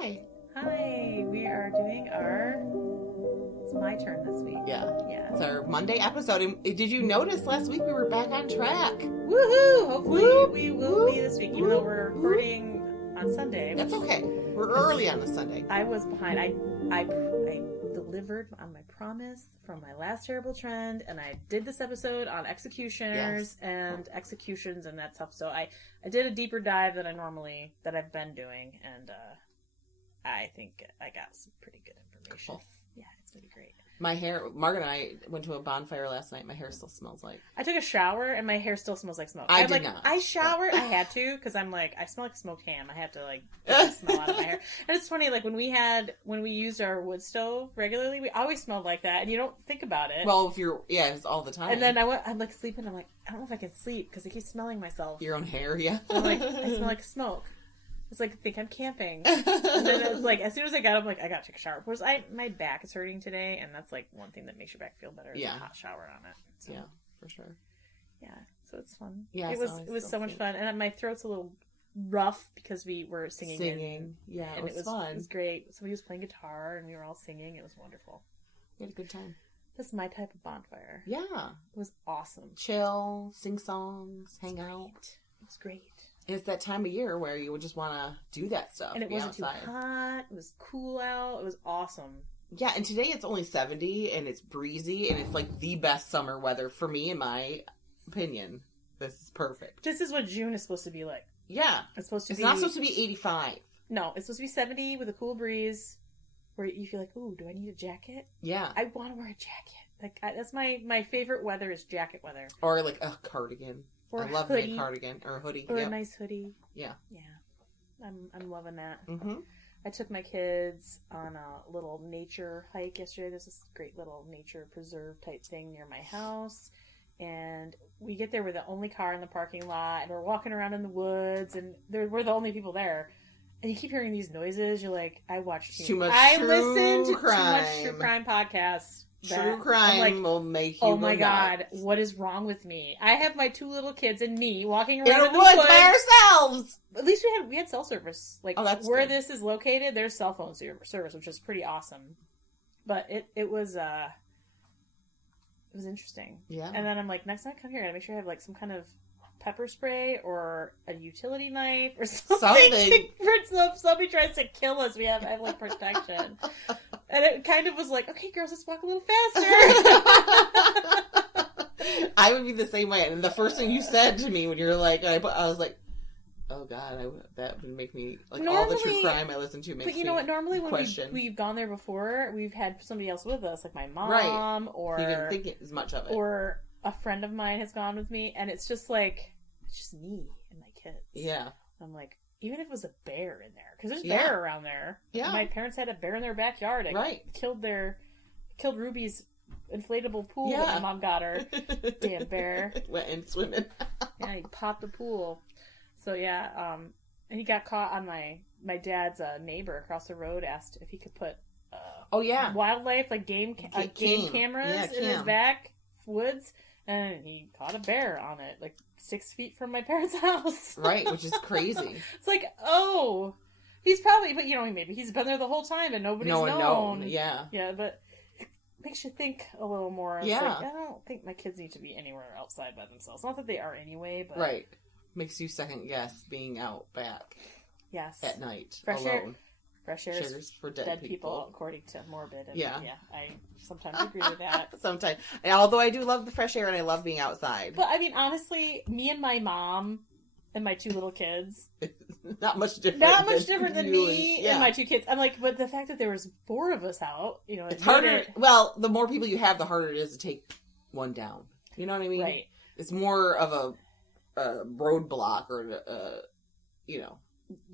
Hi. Hi, we are doing it's my turn this week. Yeah. Yeah. It's our Monday episode. And did you notice last week we were back on track? Woohoo! Hopefully we will be this week, even though we're recording on Sunday. That's okay. We're early on a Sunday. I was behind. I delivered on my promise from my last terrible trend, and I did this episode on executioners and executions and that stuff. So I did a deeper dive that I've been doing, and I think I got some pretty good information. Cool. Yeah, it's gonna be great. My hair, Margaret and I went to a bonfire last night. My hair still smells like... I took a shower and my hair still smells like smoke. I did not. I showered. I had to because I'm like, I smell like smoked ham. I have to get the smell out of my hair. And it's funny, like when we used our wood stove regularly, we always smelled like that, and you don't think about it. Well, it's all the time. And then I'm like sleeping. I'm like, I don't know if I can sleep because I keep smelling myself. Your own hair, yeah. I'm like, I smell like smoke. It's like, I think I'm camping. And then it was like, as soon as I got up, like, I got to take a shower. Of course, my back is hurting today, and that's like one thing that makes your back feel better is a hot shower on it. So, yeah, for sure. Yeah, so it's fun. Yeah, it was so much fun, and my throat's a little rough because we were singing. Yeah, and it was fun. It was great. Somebody was playing guitar, and we were all singing. It was wonderful. We had a good time. That's my type of bonfire. Yeah, it was awesome. Chill, sing songs, hang out. It was great. It's that time of year where you would just want to do that stuff. And it wasn't outside. Too hot. It was cool out. It was awesome. Yeah, and today it's only 70, and it's breezy, and it's like the best summer weather for me, in my opinion. This is perfect. This is what June is supposed to be like. Yeah. It's not supposed to be 85. No, it's supposed to be 70 with a cool breeze where you feel like, ooh, do I need a jacket? Yeah. I want to wear a jacket. Like that's my favorite weather is jacket weather. Or like a cardigan. Or I love hoodie. a cardigan or a hoodie. Or a nice hoodie. Yeah. Yeah. I'm loving that. Mm-hmm. I took my kids on a little nature hike yesterday. There's this great little nature preserve type thing near my house. And we get there, we're the only car in the parking lot, and we're walking around in the woods, and we're the only people there. And you keep hearing these noises. You're like, I watched too much. I listened to crime. Too much true crime podcasts. True crime will make you. Oh my god, nuts. what is wrong with me? I have my two little kids and me walking around in the woods woods by ourselves. At least we had cell service. Like that's where good. this is located, there's cell phone service, which is pretty awesome. But it was interesting. Yeah. And then I'm like, next time I come here, I gotta make sure I have like some kind of pepper spray or a utility knife or something. If somebody tries to kill us, I have like protection. And it kind of was like, okay, girls, let's walk a little faster. I would be the same way. And the first thing you said to me when you're like, I was like, oh god, that would make me like normally, all the true crime I listen to makes me. But you know what? Normally when question. we've gone there before, we've had somebody else with us, like my mom, or you didn't think as much of it, or a friend of mine has gone with me, and it's just like it's just me and my kids. Yeah, I'm like. Even if it was a bear in there, because there's bear around there. Yeah, my parents had a bear in their backyard. It killed Ruby's inflatable pool that my mom got her. Damn bear went in swimming. Yeah, he popped the pool. So and he got caught on my dad's neighbor across the road asked if he could put wildlife like game cameras in his backwoods, and he caught a bear on it like 6 feet from my parents' house. Right, which is crazy. It's like, oh, he's probably, but maybe he's been there the whole time and nobody's known. Yeah. Yeah, but it makes you think a little more. It's like, I don't think my kids need to be anywhere outside by themselves. Not that they are anyway, but. Right. Makes you second guess being out back. Yes. At night. Fresh alone. air. Fresh air is for dead people, according to Morbid. And yeah, I sometimes agree with that. Sometimes, although I do love the fresh air and I love being outside. But I mean, honestly, me and my mom and my two little kids, not much different. Than me and my two kids. I'm like, but the fact that there was 4 of us out, it's harder. Well, the more people you have, the harder it is to take one down. You know what I mean? Right. It's more of a roadblock or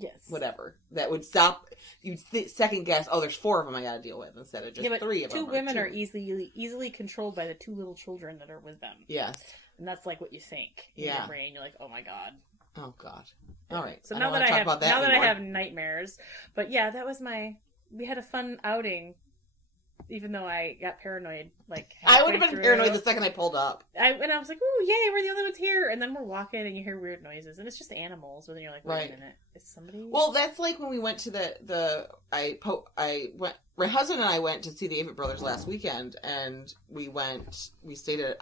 yes, whatever that would stop you. Second guess. Oh, there's 4 of them I got to deal with instead of just 3 of them. 2 women are easily controlled by the 2 little children that are with them. Yes, and that's like what you think in your brain. You're like, oh my god. Oh god. All right. So now that I have nightmares, but yeah, that was we had a fun outing even though I got paranoid. Like I would have been paranoid the second I pulled up. I was like, "Oh, yay, we're the only ones here!" And then we're walking, and you hear weird noises, and it's just animals. And then you're like, "Wait a minute, is somebody?" Well, that's like when we went to my husband and I went to see the Abbott brothers last weekend, and we stayed at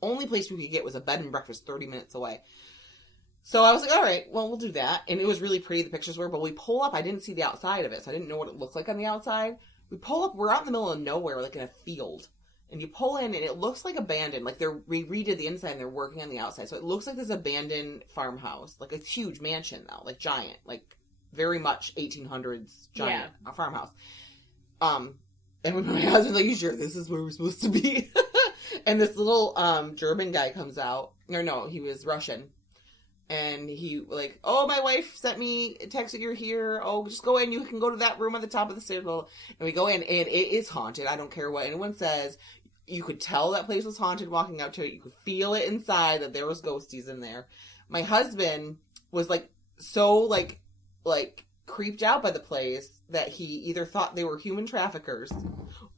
only place we could get was a bed and breakfast 30 minutes away. So I was like, all right, well, we'll do that. And it was really pretty, the pictures were, but we pull up, I didn't see the outside of it, so I didn't know what it looked like on the outside. We pull up, we're out in the middle of nowhere, like in a field. And you pull in, and it looks like abandoned. Like, we redid the inside, and they're working on the outside. So it looks like this abandoned farmhouse. Like, a huge mansion, though. Like, giant. Like, very much 1800s giant farmhouse. And when my husband's like, you sure this is where we're supposed to be? And this little German guy comes out. Or no, he was Russian. And he, like, oh, my wife sent me a text that you're here. Oh, just go in. You can go to that room at the top of the stairs. And we go in, and it is haunted. I don't care what anyone says. You could tell that place was haunted walking out to it. You could feel it inside that there was ghosties in there. My husband was, like, so, like creeped out by the place that he either thought they were human traffickers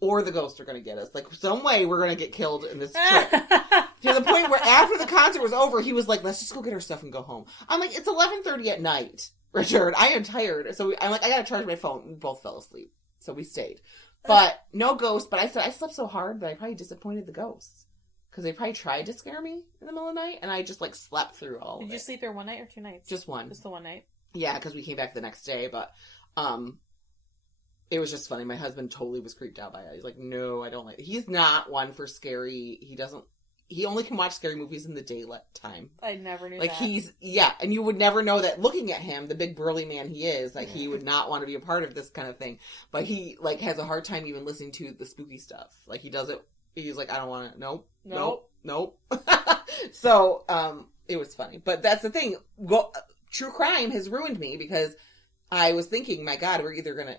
or the ghosts are going to get us. Like, some way we're going to get killed in this trip. To the point where after the concert was over, he was like, let's just go get our stuff and go home. I'm like, it's 11:30 at night, Richard. I am tired. So I'm like, I got to charge my phone. We both fell asleep. So we stayed. But no ghosts. But I said, I slept so hard that I probably disappointed the ghosts. Because they probably tried to scare me in the middle of the night. And I just, like, slept through all of it. Did you sleep there one night or 2 nights? Just one. Just the one night? Yeah, because we came back the next day. But it was just funny. My husband totally was creeped out by it. He's like, no, I don't like it. He's not one for scary. He only can watch scary movies in the daytime. I never knew like, that. And you would never know that looking at him, the big burly man he is, like, he would not want to be a part of this kind of thing. But he, like, has a hard time even listening to the spooky stuff. Like, he does it, he's like, I don't want to, nope. So, it was funny. But that's the thing. True crime has ruined me because I was thinking, my God, we're either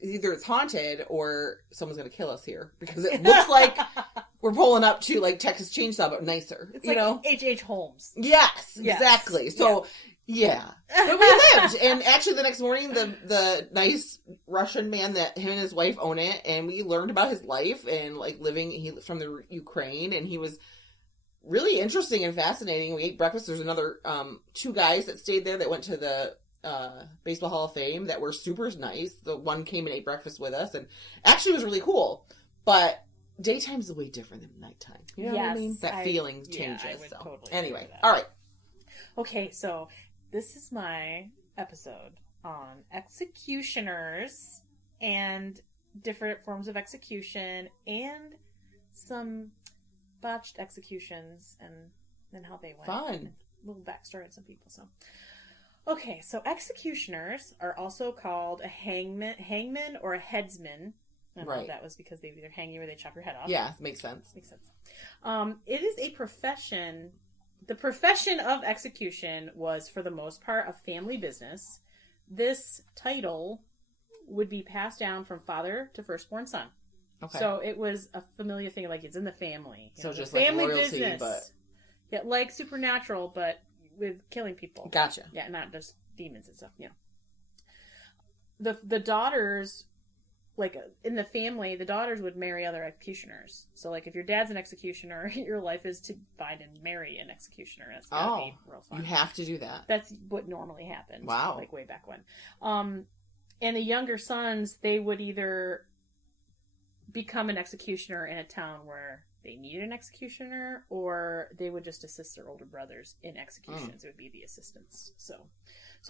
it's haunted or someone's going to kill us here. Because it looks like we're pulling up to, like, Texas Chainsaw, but nicer. It's like know? H.H. Holmes. Yes, exactly. So, yeah. But we lived. And actually the next morning, the nice Russian man that him and his wife own it, and we learned about his life and, like, he's from the Ukraine, and he was really interesting and fascinating. We ate breakfast. There's another 2 guys that stayed there that went to the Baseball Hall of Fame that were super nice. The one came and ate breakfast with us, and actually was really cool. But daytime's way different than nighttime. You know what I mean? That feeling changes. I would totally anyway, all right. Okay, so this is my episode on executioners and different forms of execution and some botched executions and how they went. Fun. A little backstory on some people. So, okay, so executioners are also called a hangman or a headsman. I know that was because they either hang you or they chop your head off. Yeah, makes sense. It is a profession. The profession of execution was, for the most part, a family business. This title would be passed down from father to firstborn son. Okay. So it was a familiar thing, like it's in the family. So just family like royalty, business. But... Yeah, like Supernatural, but with killing people. Gotcha. Yeah, not just demons and stuff, The daughters, like, in the family, the daughters would marry other executioners. So, like, if your dad's an executioner, your life is to find and marry an executioner. That's gotta be real fun. You have to do that. That's what normally happened. Wow. Like, way back when. And the younger sons, they would either become an executioner in a town where they needed an executioner, or they would just assist their older brothers in executions. It would be the assistants. So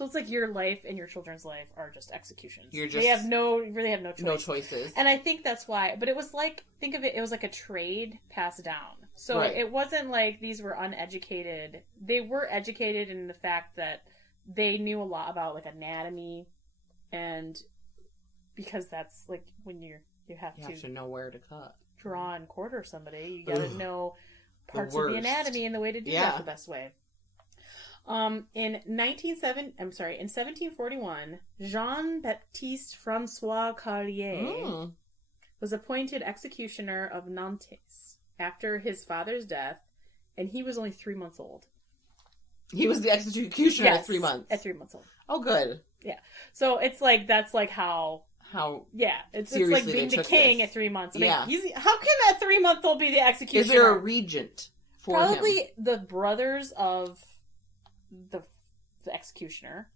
it's like your life and your children's life are just executions. They really have no choice. No choices. And I think that's why. But it was like, think of it, it was like a trade passed down. So It wasn't like these were uneducated. They were educated in the fact that they knew a lot about, like, anatomy, and because that's like when you have to know where to cut, draw and quarter somebody. You got to know parts of the anatomy and the way to do that the best way. In 1741, Jean-Baptiste François Carrier was appointed executioner of Nantes after his father's death, and he was only 3 months old. He was the executioner at 3 months. At 3 months old. Oh, good. Yeah. So it's like, that's like how how it's like being the king at 3 months. How can that 3-month-old be the executioner? Is there a regent for him? Probably the brothers of the executioner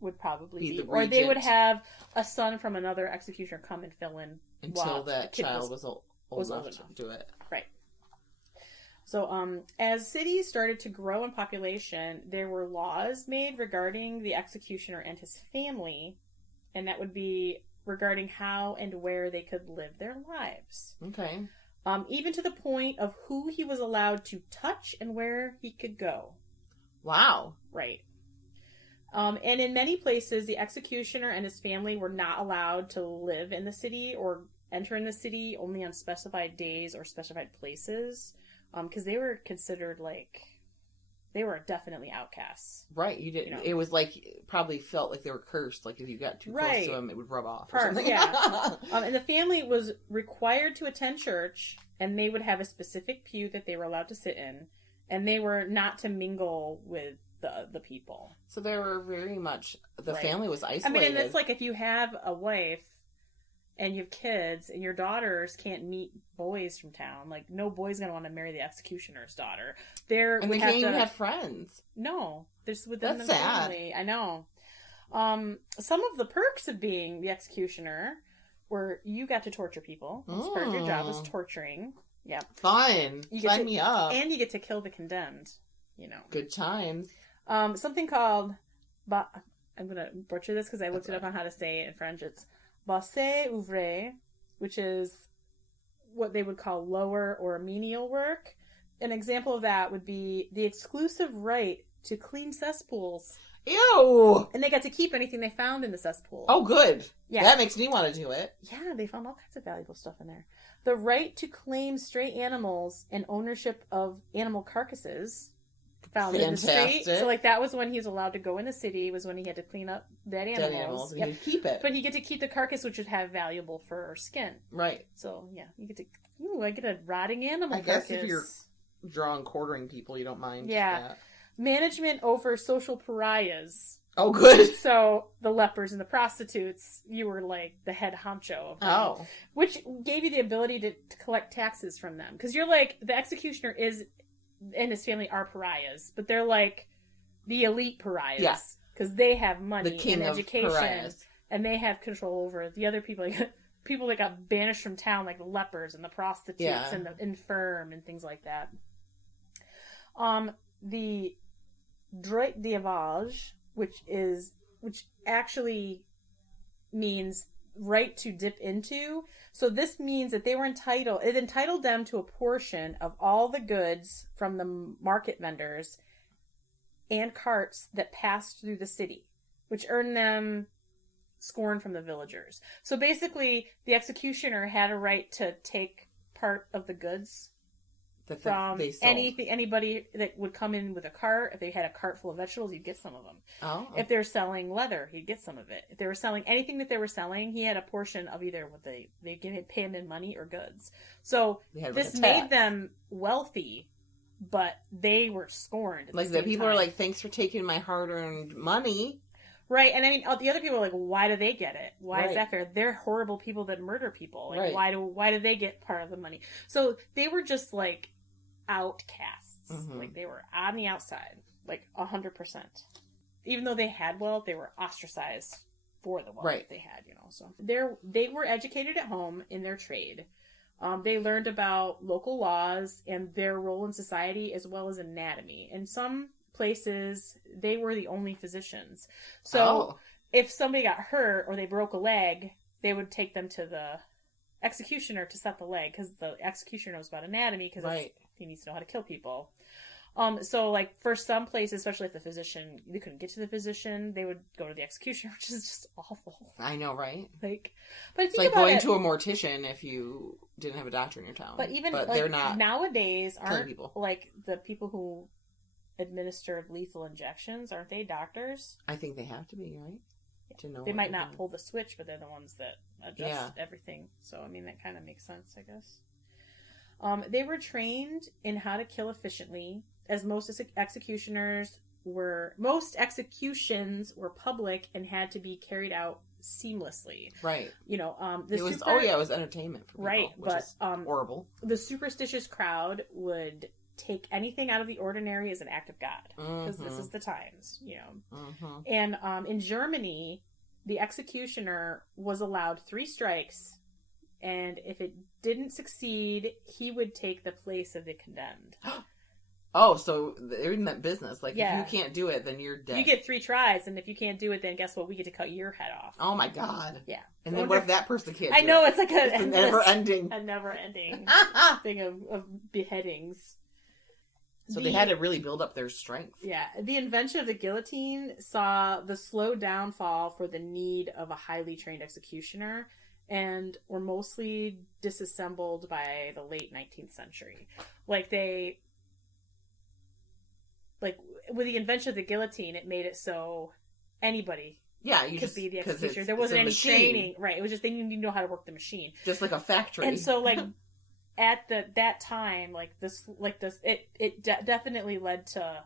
would probably be, or they would have a son from another executioner come and fill in until that child was old enough to do it. Right. So, as cities started to grow in population, there were laws made regarding the executioner and his family, and that would be regarding how and where they could live their lives. Okay. Even to the point of who he was allowed to touch and where he could go. Wow. Right. And in many places, the executioner and his family were not allowed to live in the city or enter in the city only on specified days or specified places, because they were considered they were definitely outcasts. Right. You didn't. It was probably felt like they were cursed. Like if you got too close to them, it would rub off. Or something. Yeah. And the family was required to attend church, and they would have a specific pew that they were allowed to sit in, and they were not to mingle with the people. So they were very much the family was isolated. I mean, and it's like if you have a wife and you have kids and your daughters can't meet boys from town, like no boy's gonna want to marry the executioner's daughter. And they can't even have friends. No, there's within That's the family. sad. I know. Some of the perks of being the executioner were you got to torture people. That's part of your job was torturing. Yeah, fun. Sign me up. And you get to kill the condemned. Good times. Something called, I'm going to butcher this because I looked it up on how to say it in French. It's basse ouvrier, which is what they would call lower or menial work. An example of that would be the exclusive right to clean cesspools. Ew! And they got to keep anything they found in the cesspool. Oh, good. Yeah. That makes me want to do it. Yeah, they found all kinds of valuable stuff in there. The right to claim stray animals and ownership of animal carcasses found in the street. So that was when he was allowed to go in the city, was when he had to clean up dead animals. And he'd keep it. But he get to keep the carcass, which would have valuable fur or skin. Right. So, yeah, you get to, I get a rotting animal carcass. I guess if you're drawing quartering people, you don't mind that. Management over social pariahs. Oh, good. So, the lepers and the prostitutes, you were like the head honcho of them. Oh. Which gave you the ability to collect taxes from them. Because you're like, the executioner and his family are pariahs, but they're like the elite pariahs. Yeah. Because they have money the king and education. Of pariahs. And they have control over the other people. Like, people that got banished from town, like the lepers and the prostitutes and the infirm and things like that. The droit d'élevage, which actually means right to dip into. So this means that it entitled them to a portion of all the goods from the market vendors and carts that passed through the city, which earned them scorn from the villagers. So basically, the executioner had a right to take part of the goods from anybody that would come in with a cart. If they had a cart full of vegetables, he'd get some of them. Oh. If they're selling leather, he'd get some of it. If they were selling anything that they were selling, he had a portion of either what they pay him in money or goods. So this made them wealthy, but they were scorned. Like the people are like, "Thanks for taking my hard-earned money." Right, and I mean, the other people are like, why do they get it? Why is that fair? They're horrible people that murder people. Like, why do they get part of the money? So they were just like outcasts. Mm-hmm. Like they were on the outside, like 100%. Even though they had wealth, they were ostracized for the wealth they had. So they were educated at home in their trade. They learned about local laws and their role in society as well as anatomy. In some places, they were the only physicians. So if somebody got hurt or they broke a leg, they would take them to the executioner to set the leg, because the executioner knows about anatomy, because he needs to know how to kill people. So like for some places, especially if the physician, they couldn't get to the physician, they would go to the executioner, which is just awful. I know, right? But it's like going to a mortician if you didn't have a doctor in your town. But even they're not nowadays, aren't people. Like the people who administered lethal injections, aren't they doctors? I think they have to be, right? Yeah. To know they might not pull the switch, but they're the ones that adjust everything. So I mean, that kind of makes sense, I guess. They were trained in how to kill efficiently, as most executions were public and had to be carried out seamlessly. Right. You know, it was entertainment for people, right, which is horrible. The superstitious crowd would take anything out of the ordinary as an act of God, because this is the times, you know. And in Germany, the executioner was allowed 3 strikes, and if it didn't succeed, he would take the place of the condemned. Oh, so they meant business. Like, if you can't do it, then you're dead. You get 3 tries, and if you can't do it, then guess what? We get to cut your head off. Oh my God. Yeah. And then what if that person can't do I know, it? it's like a never-ending thing of beheadings. So they had to really build up their strength. Yeah. The invention of the guillotine saw the slow downfall for the need of a highly trained executioner, and were mostly disassembled by the late 19th century. Like, with the invention of the guillotine, it made it so anybody could be the executioner. There wasn't any training. Right. It was just they didn't know how to work the machine. Just like a factory. And so, like, at that time, it definitely led to,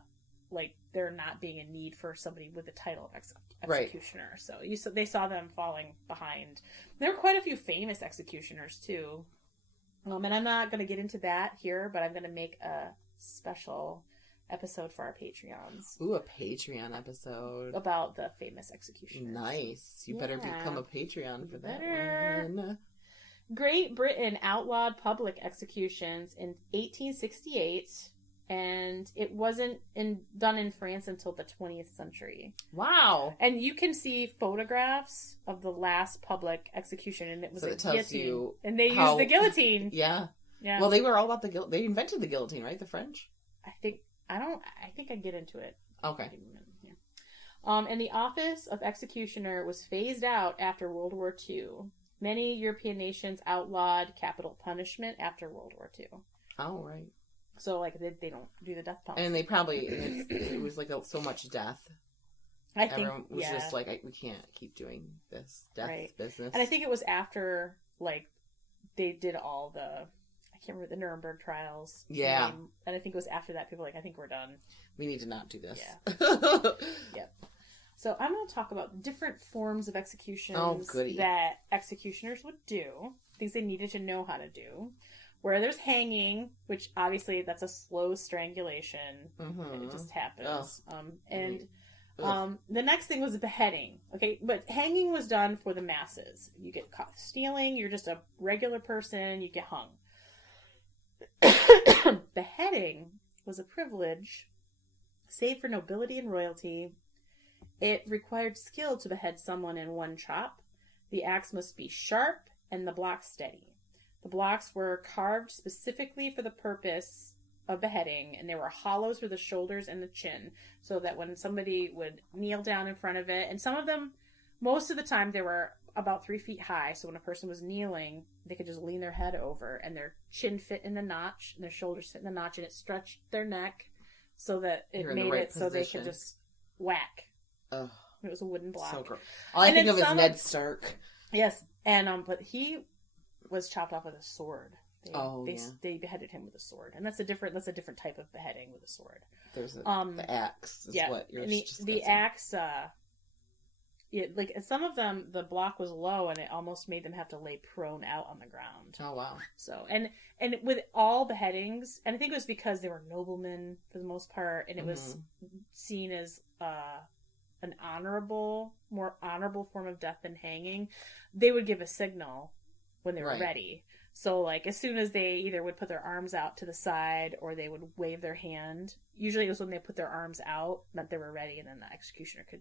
like, there not being a need for somebody with the title of executioner. Right. So they saw them falling behind. There were quite a few famous executioners too. And I'm not going to get into that here, but I'm going to make a special episode for our Patreons. Ooh, a Patreon episode. About the famous executioners. Nice. You better become a Patreon for that one. Great Britain outlawed public executions in 1868, and it wasn't done in France until the 20th century. Wow. And you can see photographs of the last public exexecution, and it was a guillotine. And they used the guillotine. Yeah. Yeah. Well, they were all about the guillotine. They invented the guillotine, right? The French? I think I'd get into it. Okay. Yeah. And the office of executioner was phased out after World War II. Many European nations outlawed capital punishment after World War II. Oh, right. So, like, they don't do the death penalty. And they probably, it was like so much death. I think, everyone was just like, we can't keep doing this death business. And I think it was after, like, they did all the, I can't remember, the Nuremberg trials. Yeah. And I think it was after that, people were like, I think we're done. We need to not do this. Yeah. Yep. So I'm going to talk about different forms of executions that executioners would do, things they needed to know how to do. Where there's hanging, which obviously that's a slow strangulation. Mm-hmm. It just happens. The next thing was beheading. Okay, but hanging was done for the masses. You get caught stealing, you're just a regular person, you get hung. Beheading was a privilege, save for nobility and royalty. It required skill to behead someone in one chop. The axe must be sharp and the block steady. The blocks were carved specifically for the purpose of beheading, and there were hollows for the shoulders and the chin, so that when somebody would kneel down in front of it, and some of them, most of the time, they were about 3 feet high, so when a person was kneeling, they could just lean their head over, and their chin fit in the notch, and their shoulders fit in the notch, and it stretched their neck, so that it made it so they could just whack. Ugh. It was a wooden block. So gross. All I think of is Ned Stark. Yes, and but he was chopped off with a sword. They beheaded him with a sword, and that's a different type of beheading with a sword. There's the axe. Is what you're the axe. Like some of them, the block was low, and it almost made them have to lay prone out on the ground. Oh wow! So and with all beheadings, and I think it was because they were noblemen for the most part, and it was seen as an more honorable form of death than hanging. They would give a signal when they were ready. So, like, as soon as they either would put their arms out to the side or they would wave their hand, usually it was when they put their arms out that they were ready, and then the executioner could,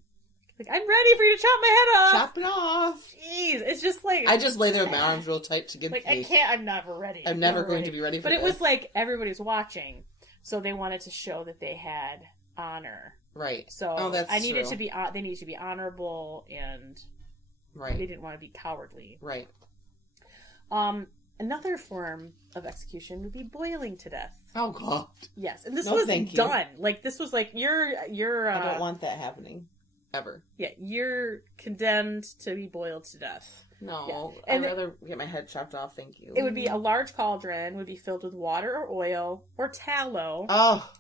like, I'm ready for you to chop my head off! Chop it off! Jeez, it's just like... I just lay there with my arms real tight to get like, I'm never ready. I'm never going to be ready for this. But it was like, everybody's watching, so they wanted to show that they had honor. Right. So, they needed to be honorable, and they didn't want to be cowardly. Right. Another form of execution would be boiling to death. Oh God. Yes, and this was done. Like, this was like you're. I don't want that happening ever. Yeah, you're condemned to be boiled to death. No, yeah. I'd rather get my head chopped off. Thank you. It would be a large cauldron, would be filled with water or oil or tallow. Oh.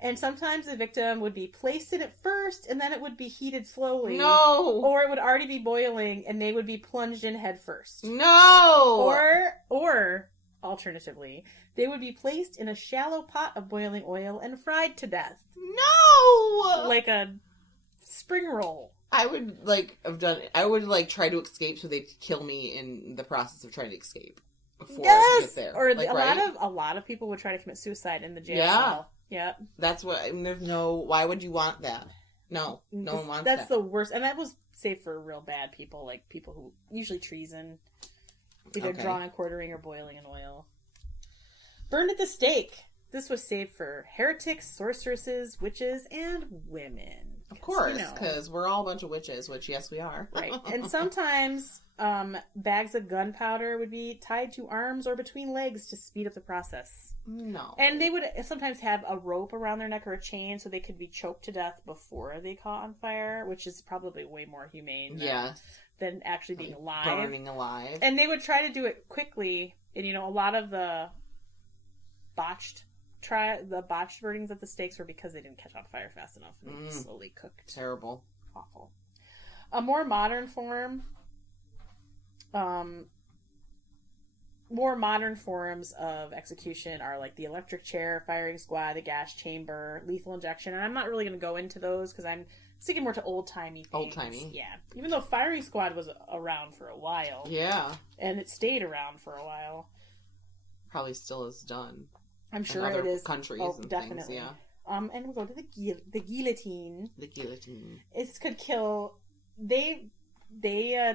And sometimes the victim would be placed in it first, and then it would be heated slowly. No! Or it would already be boiling, and they would be plunged in head first. No! Or, alternatively, they would be placed in a shallow pot of boiling oil and fried to death. No! Like a spring roll. I would, try to escape so they'd kill me in the process of trying to escape. Before I could get there. Or a lot of people would try to commit suicide in the jail cell. Yeah. That's what, why would you want that? No one wants that. That's the worst. And that was safe for real bad people, like people who, usually treason, either drawing and quartering or boiling in oil. Burned at the stake. This was saved for heretics, sorceresses, witches, and women. Of course, because we're all a bunch of witches, which, yes, we are. Right. And sometimes bags of gunpowder would be tied to arms or between legs to speed up the process. No. And they would sometimes have a rope around their neck or a chain so they could be choked to death before they caught on fire, which is probably way more humane than actually being alive. Burning alive. And they would try to do it quickly. And, a lot of the botched burnings at the stakes were because they didn't catch on fire fast enough and they slowly cooked. Terrible. Awful. A more modern forms of execution are like the electric chair, firing squad, the gas chamber, lethal injection. And I'm not really going to go into those because I'm sticking more to old-timey things. Old-timey. Yeah. Even though firing squad was around for a while. Yeah. And it stayed around for a while. Probably still is done. I'm sure in other it is. Countries and definitely. things, yeah. And we'll go to the guillotine. The guillotine. It could kill. They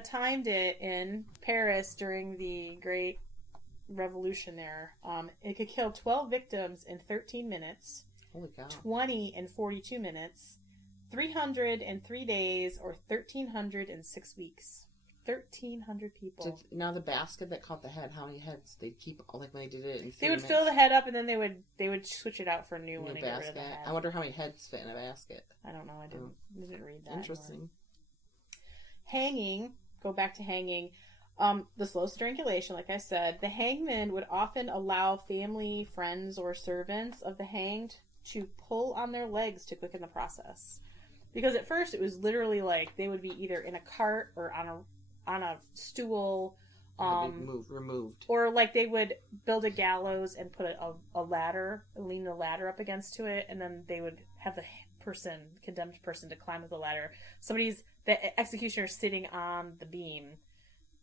timed it in Paris during the Great Revolution there. It could kill 12 victims in 13 minutes. Holy cow. 20 in 42 minutes. 300 in 3 days, or 1,300 in 6 weeks. 1,300 people. Now the basket that caught the head, how many heads they keep? Like when they did it in 3 They would minutes? fill the head up, and then they would switch it out for a new one and basket. get rid of the head. I wonder how many heads fit in a basket. I don't know. I didn't read that. Interesting. Hanging. Go back to hanging. The slow strangulation, like I said, the hangman would often allow family, friends, or servants of the hanged to pull on their legs to quicken the process. Because at first it was literally like they would be either in a cart or on a stool, removed, or like they would build a gallows and put a ladder, lean the ladder up against to it, and then they would have the condemned person to climb up the ladder. The executioner sitting on the beam,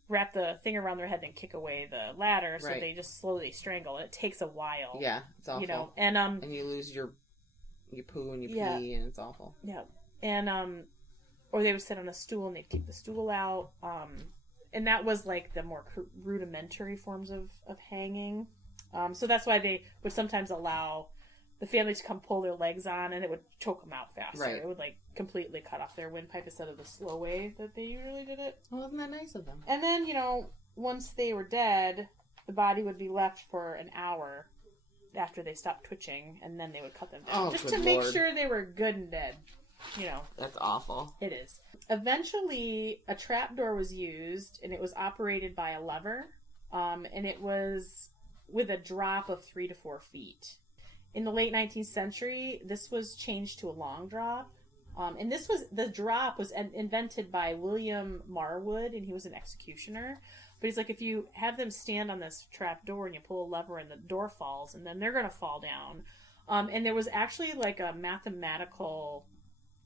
wrap the thing around their head and kick away the ladder, so they just slowly strangle. It takes a while. Yeah, it's awful. And you lose your poo and your pee, and it's awful. Yeah, and or they would sit on a stool and they'd take the stool out. And that was like the more rudimentary forms of hanging. So that's why they would sometimes allow the family to come pull their legs on, and it would choke them out faster. Right. It would like completely cut off their windpipe instead of the slow way that they usually did it. Well, isn't that nice of them? And then, once they were dead, the body would be left for an hour after they stopped twitching, and then they would cut them down. Just to make sure they were good and dead. That's awful. It is. Eventually, a trapdoor was used, and it was operated by a lever, and it was with a drop of 3 to 4 feet. In the late 19th century, this was changed to a long drop, and the drop was invented by William Marwood, and he was an executioner. But he's like, if you have them stand on this trapdoor and you pull a lever and the door falls, and then they're going to fall down. And there was actually like a mathematical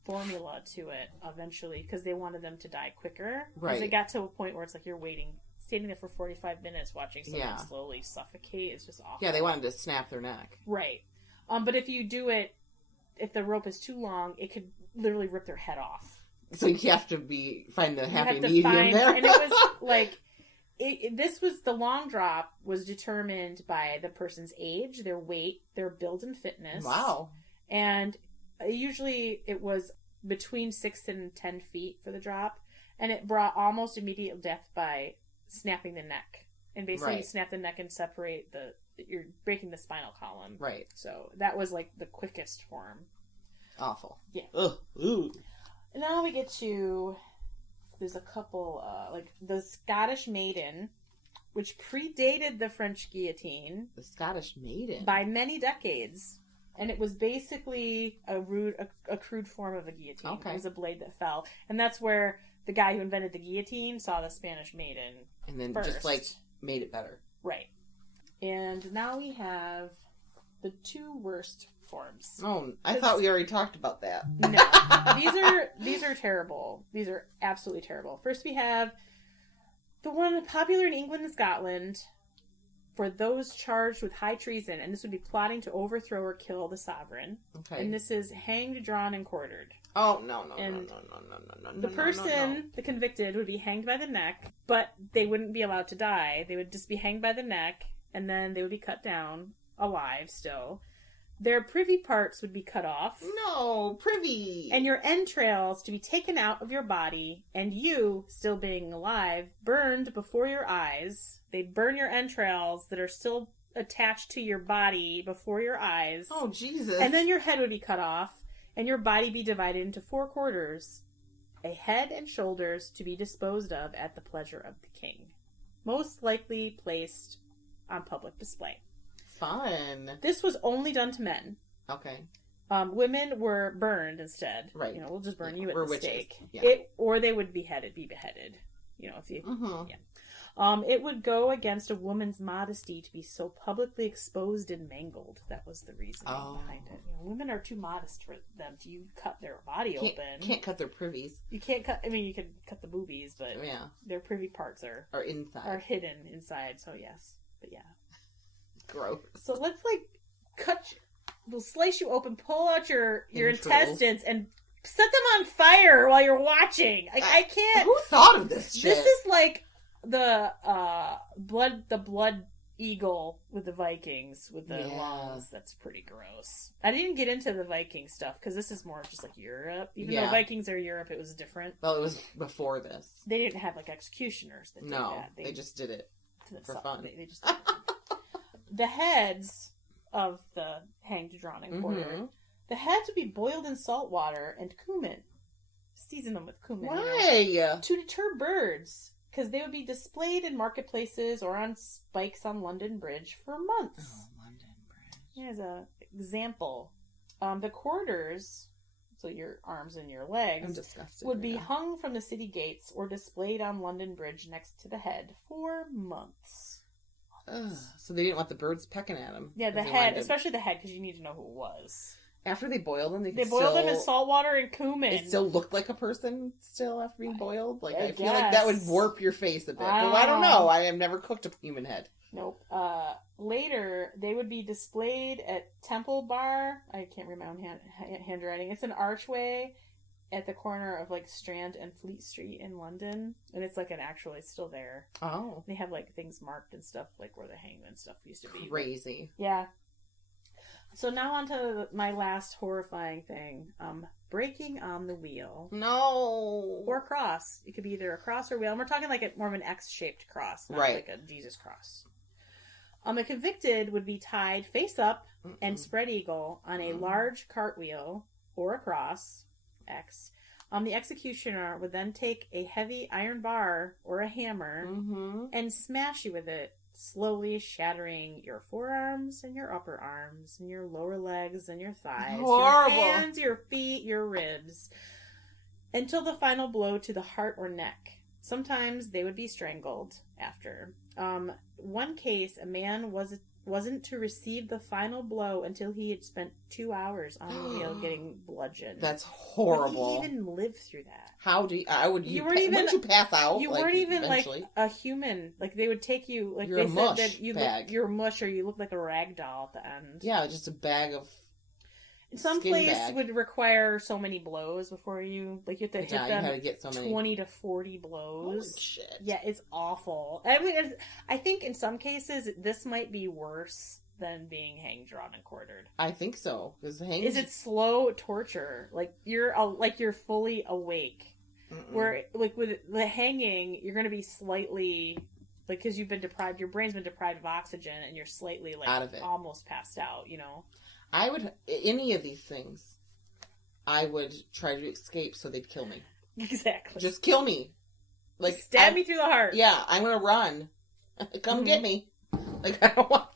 formula to it eventually, because they wanted them to die quicker. Right. Because it got to a point where it's like you're standing there for 45 minutes watching someone slowly suffocate. It's just awful. Yeah, they wanted to snap their neck. Right. But if you do it, if the rope is too long, it could literally rip their head off. So you have to find the happy medium there. And it was like, the long drop was determined by the person's age, their weight, their build and fitness. Wow. And usually it was between 6 and 10 feet for the drop. And it brought almost immediate death by snapping the neck. And basically you snap the neck and separate you're breaking the spinal column. Right. So that was like the quickest form. Awful. Yeah. Ugh. Ooh. And now we get to, there's a couple, like the Scottish Maiden, which predated the French guillotine. The Scottish Maiden? By many decades. And it was basically a crude form of a guillotine. Okay. It was a blade that fell. And that's where the guy who invented the guillotine saw the Spanish maiden. And then first. just, like, made it better. Right. And now we have the 2 worst forms. Oh, I thought we already talked about that. No. These are terrible. These are absolutely terrible. First we have the one popular in England and Scotland for those charged with high treason, and this would be plotting to overthrow or kill the sovereign. Okay. And this is hanged, drawn, and quartered. Oh, no. The person, the convicted, would be hanged by the neck, but they wouldn't be allowed to die. They would just be hanged by the neck, and then they would be cut down, alive still. Their privy parts would be cut off. No, privy! And your entrails to be taken out of your body, and you, still being alive, burned before your eyes. They burn your entrails that are still attached to your body before your eyes. Oh, Jesus. And then your head would be cut off, and your body be divided into 4 quarters. A head and shoulders to be disposed of at the pleasure of the king. Most likely placed on public display. Fun. This was only done to men. Okay. Women were burned instead. Right. We'll just burn you at or the witches. stake. Yeah. Or they would be beheaded. If you. Mm-hmm. Yeah. It would go against a woman's modesty to be so publicly exposed and mangled. That was the reasoning behind it. Women are too modest for them to cut their body open. Can't cut their privies. You can't cut. I mean, you can cut the boobies, but their privy parts are inside. Are hidden inside. So yes, but yeah. Gross. So let's we'll slice you open, pull out your intestines, and set them on fire while you're watching. I can't. Who thought of this shit? This is like the blood eagle with the Vikings with the lungs. That's pretty gross. I didn't get into the Viking stuff because this is more just like Europe. Even though Vikings are Europe, it was different. Well, it was before this. They didn't have like executioners that did that. They just did it for fun. They just did it. The heads of the hanged, drawn, and quartered, the heads would be boiled in salt water and cumin. Season them with cumin. Why? To deter birds, because they would be displayed in marketplaces or on spikes on London Bridge for months. Oh, London Bridge. Yeah, as an example. The quarters, so your arms and your legs, would be hung from the city gates or displayed on London Bridge next to the head for months. So they didn't want the birds pecking at them. Yeah, the head, especially the head, because you need to know who it was. After they boiled them, they boiled them in salt water and cumin. It still looked like a person still after being boiled. Like I feel like that would warp your face a bit. But I don't know. I have never cooked a human head. Nope. Later, they would be displayed at Temple Bar. I can't read my own handwriting. It's an archway at the corner of like Strand and Fleet Street in London, and it's like it's still there. Oh, they have like things marked and stuff, like where the hangman stuff used to be. Crazy. Yeah. So now on to my last horrifying thing: breaking on the wheel. No. Or cross. It could be either a cross or wheel. And we're talking like more of an X-shaped cross, not like a Jesus cross. A convicted would be tied face up and spread eagle on a large cartwheel or a cross. X. The executioner would then take a heavy iron bar or a hammer and smash you with it, slowly shattering your forearms and your upper arms and your lower legs and your thighs, Horrible. Your hands, your feet, your ribs, until the final blow to the heart or neck. Sometimes they would be strangled after. One case, a man wasn't to receive the final blow until he had spent 2 hours on the wheel getting bludgeoned. That's horrible. Would he even live through that? How do you? Wouldn't you pass out? You weren't even eventually? Like a human. Like they would take you. Like they said that you're mush, or you look like a rag doll at the end. Yeah, just a bag of. Some place would require so many blows before you you have to hit them. You had to get so many 20 to 40 blows. Holy shit! Yeah, it's awful. I mean, I think in some cases this might be worse than being hanged, drawn, and quartered. I think so because is it slow torture? Like you're fully awake. Where like with the hanging, you're going to be slightly. Because you've been deprived, your brain's been deprived of oxygen, and you're slightly out of it, almost passed out. I would, any of these things, I would try to escape so they'd kill me. Exactly. Just kill me. Like stab me through the heart. Yeah, I'm gonna run. Come get me. Like I don't want.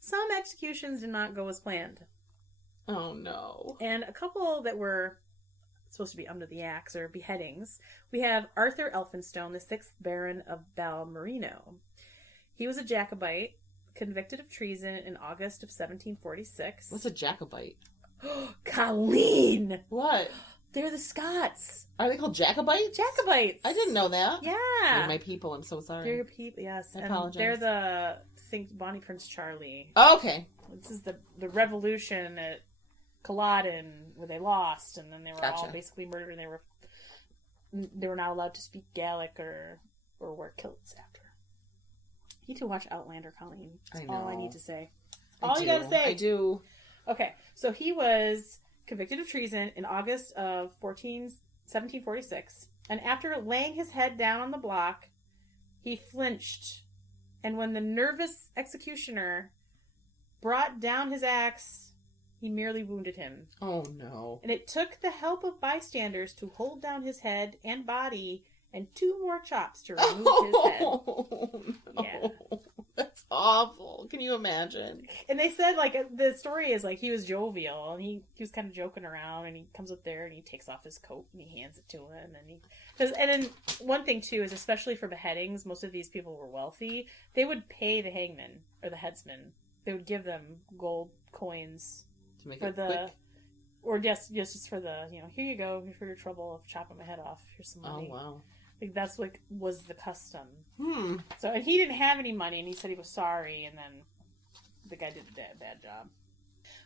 some executions did not go as planned. Oh, no. And a couple that were supposed to be under the axe or beheadings. We have Arthur Elphinstone, the 6th Baron of Balmerino. He was a Jacobite, convicted of treason in August of 1746. What's a Jacobite? Colleen! What? They're the Scots. Are they called Jacobites? Jacobites. I didn't know that. Yeah. They're my people. I'm so sorry. They're your people, yes. I apologize. They're the Bonnie Prince Charlie. Oh, okay. This is the revolution at Culloden where they lost, and then they were all basically murdered, and they were not allowed to speak Gaelic or wear kilts after. You need to watch Outlander, Colleen. That's all I need to say. All you gotta say. I do. Okay, so he was convicted of treason in August of 1746, and after laying his head down on the block, he flinched, and when the nervous executioner brought down his axe, he merely wounded him. Oh, no. And it took the help of bystanders to hold down his head and body and 2 more chops to remove his head. Oh, no. Yeah. That's awful. Can you imagine? And they said, like, the story is, like, he was jovial, and he was kind of joking around, and he comes up there, and he takes off his coat, and he hands it to him, and then one thing, too, is especially for beheadings, most of these people were wealthy, they would pay the hangman, or the headsman. They would give them gold coins to make for it quick? Or just for the, here you go, for your trouble of chopping my head off, here's some money. Oh, wow. Like, that's what was the custom. So, and he didn't have any money, and he said he was sorry, and then the guy did a bad job.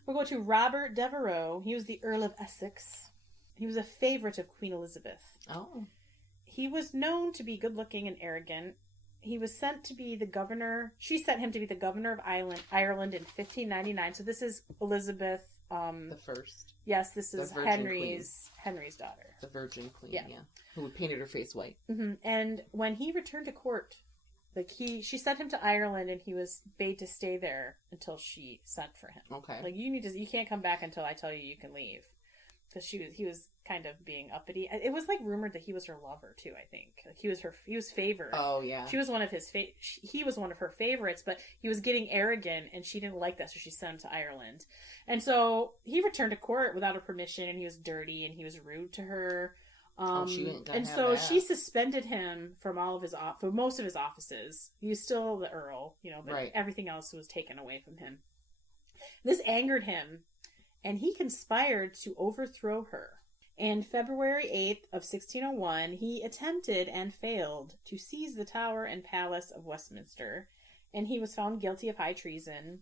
We'll go to Robert Devereux. He was the Earl of Essex. He was a favorite of Queen Elizabeth. Oh. He was known to be good-looking and arrogant. He was sent to be the governor. She sent him to be the governor of Ireland in 1599. So this is Elizabeth. The first. Yes, this is Henry's daughter. The Virgin Queen, yeah. Who painted her face white. Mm-hmm. And when he returned to court, she sent him to Ireland, and he was bade to stay there until she sent for him. Okay. Like, you can't come back until I tell you can leave. Because he was kind of being uppity. It was like rumored that he was her lover too. I think like he was favored. Oh yeah. She was one of he was one of her favorites, but he was getting arrogant, and she didn't like that, so she sent him to Ireland. And so he returned to court without her permission, and he was dirty, and he was rude to her. She suspended him from from most of his offices. He was still the Earl, but everything else was taken away from him. This angered him, and he conspired to overthrow her. And February 8th of 1601, he attempted and failed to seize the Tower and Palace of Westminster, and he was found guilty of high treason.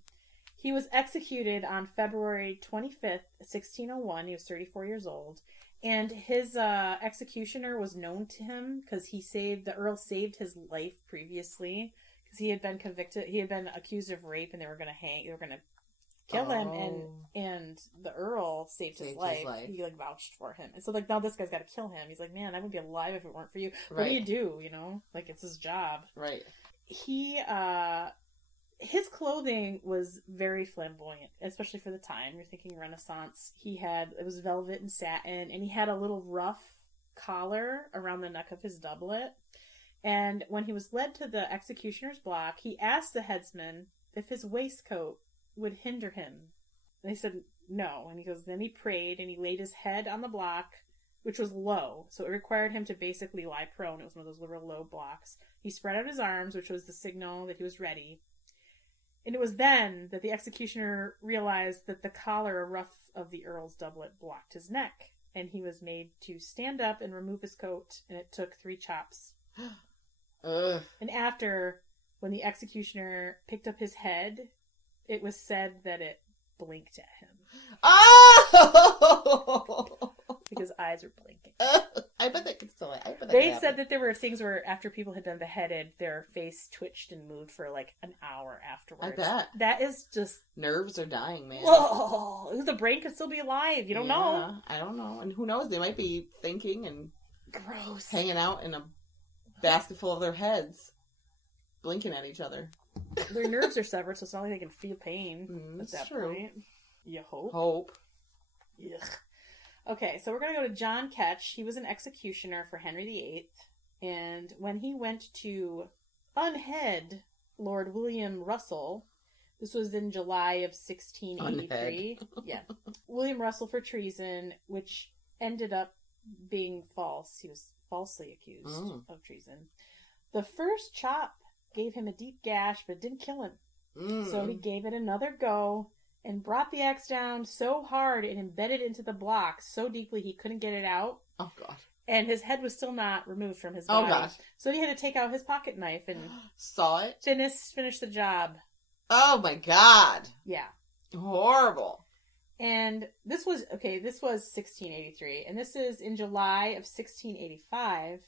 He was executed on February 25th, 1601. He was 34 years old, and his executioner was known to him because the Earl saved his life previously because he had been convicted. He had been accused of rape, and they were going to kill him, and the Earl saved his life. He vouched for him, and so now this guy's got to kill him. He's like, man, I wouldn't be alive if it weren't for you. Right. What do you do? It's his job. Right. His clothing was very flamboyant, especially for the time. You're thinking Renaissance. It was velvet and satin, and he had a little rough collar around the neck of his doublet. And when he was led to the executioner's block, he asked the headsman if his waistcoat would hinder him. And they said no. And then he prayed, and he laid his head on the block, which was low. So it required him to basically lie prone. It was one of those real low blocks. He spread out his arms, which was the signal that he was ready. And it was then that the executioner realized that the collar ruff of the Earl's doublet blocked his neck. And he was made to stand up and remove his coat, and it took 3 chops. And after, when the executioner picked up his head, it was said that it blinked at him. Oh! Because eyes were blinking. I bet that could still. They said that there were things where after people had been beheaded, their face twitched and moved for an hour afterwards. I bet. That is just... Nerves are dying, man. Whoa! The brain could still be alive. You don't know. I don't know. And who knows? They might be thinking and... Gross. Hanging out in a basket full of their heads. Blinking at each other. Their nerves are severed, so it's not like they can feel pain at that point. You hope. Ugh. Okay, so we're going to go to John Ketch. He was an executioner for Henry VIII, and when he went to unhead Lord William Russell, This was in July of 1683. Yeah. William Russell for treason, which ended up being false. He was falsely accused of treason. The first chop gave him a deep gash, but didn't kill him. So he gave it another go and brought the axe down so hard it embedded into the block so deeply he couldn't get it out. Oh, God. And his head was still not removed from his body. Oh, gosh. So he had to take out his pocket knife and... Saw it? Finish the job. Oh, my God. Yeah. Horrible. And this was 1683. And this is in July of 1685.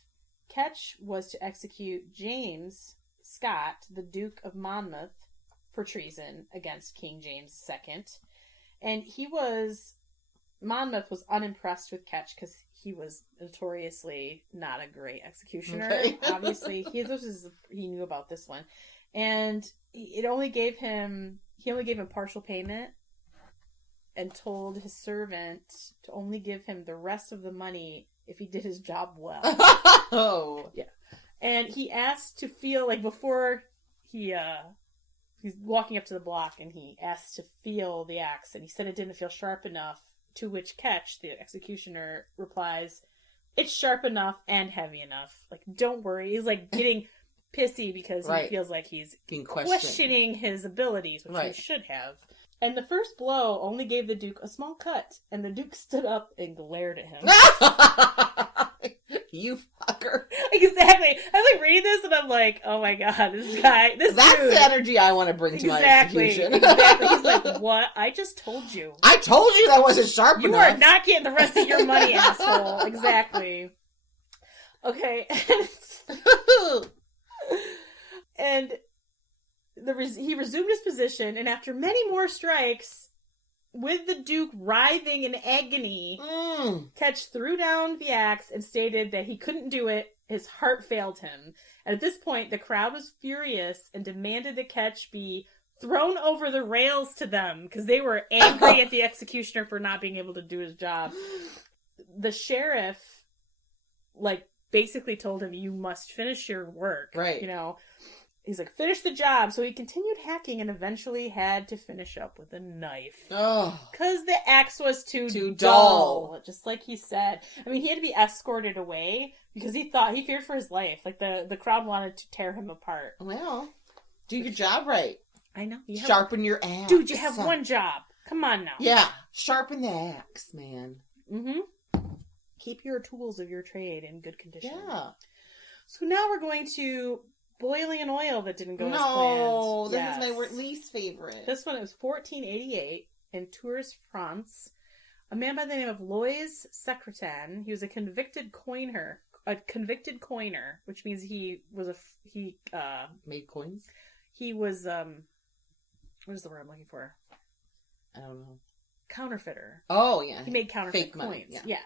Ketch was to execute James Scott, the Duke of Monmouth, for treason against King James II. And Monmouth was unimpressed with Ketch because he was notoriously not a great executioner. Okay. Obviously, he knew about this one. And he only gave him partial payment and told his servant to only give him the rest of the money if he did his job well. Oh. Yeah. And he asked to feel, like, before he's walking up to the block, and he asked to feel the axe, and he said it didn't feel sharp enough, to which Ketch, the executioner, replies, "It's sharp enough and heavy enough. Like, don't worry." He's, like, getting pissy because he feels like he's questioning his abilities, which he should have. And the first blow only gave the Duke a small cut, and the Duke stood up and glared at him. You fucker. Exactly. I'm like reading this and I'm like, oh my God, this dude. That's the energy I want to bring to my execution. Exactly. He's like, what? I just told you. I told you that wasn't sharp enough. You are not getting the rest of your money, asshole. Exactly. Okay. And he resumed his position, and after many more strikes, with the Duke writhing in agony, Ketch threw down the axe and stated that he couldn't do it. His heart failed him. And at this point, the crowd was furious and demanded that Ketch be thrown over the rails to them because they were angry at the executioner for not being able to do his job. The sheriff, basically told him, you must finish your work. Right. He's like, finish the job. So he continued hacking and eventually had to finish up with a knife. Oh. Because the axe was too dull. Just like he said. I mean, he had to be escorted away because he feared for his life. Like, the crowd wanted to tear him apart. Well, do your job right. I know. Sharpen your axe. Dude, you have one job. Come on now. Yeah. Sharpen the axe, man. Mm-hmm. Keep your tools of your trade in good condition. Yeah. So now we're going to... boiling an oil that didn't go as planned. No, this is my least favorite. This one was 1488 in Tours, France. A man by the name of Lois Secretan. He was a convicted coiner, which means he made coins. He was what is the word I'm looking for? I don't know. Counterfeiter. Oh yeah, he made counterfeit fake coins. Money. Yeah,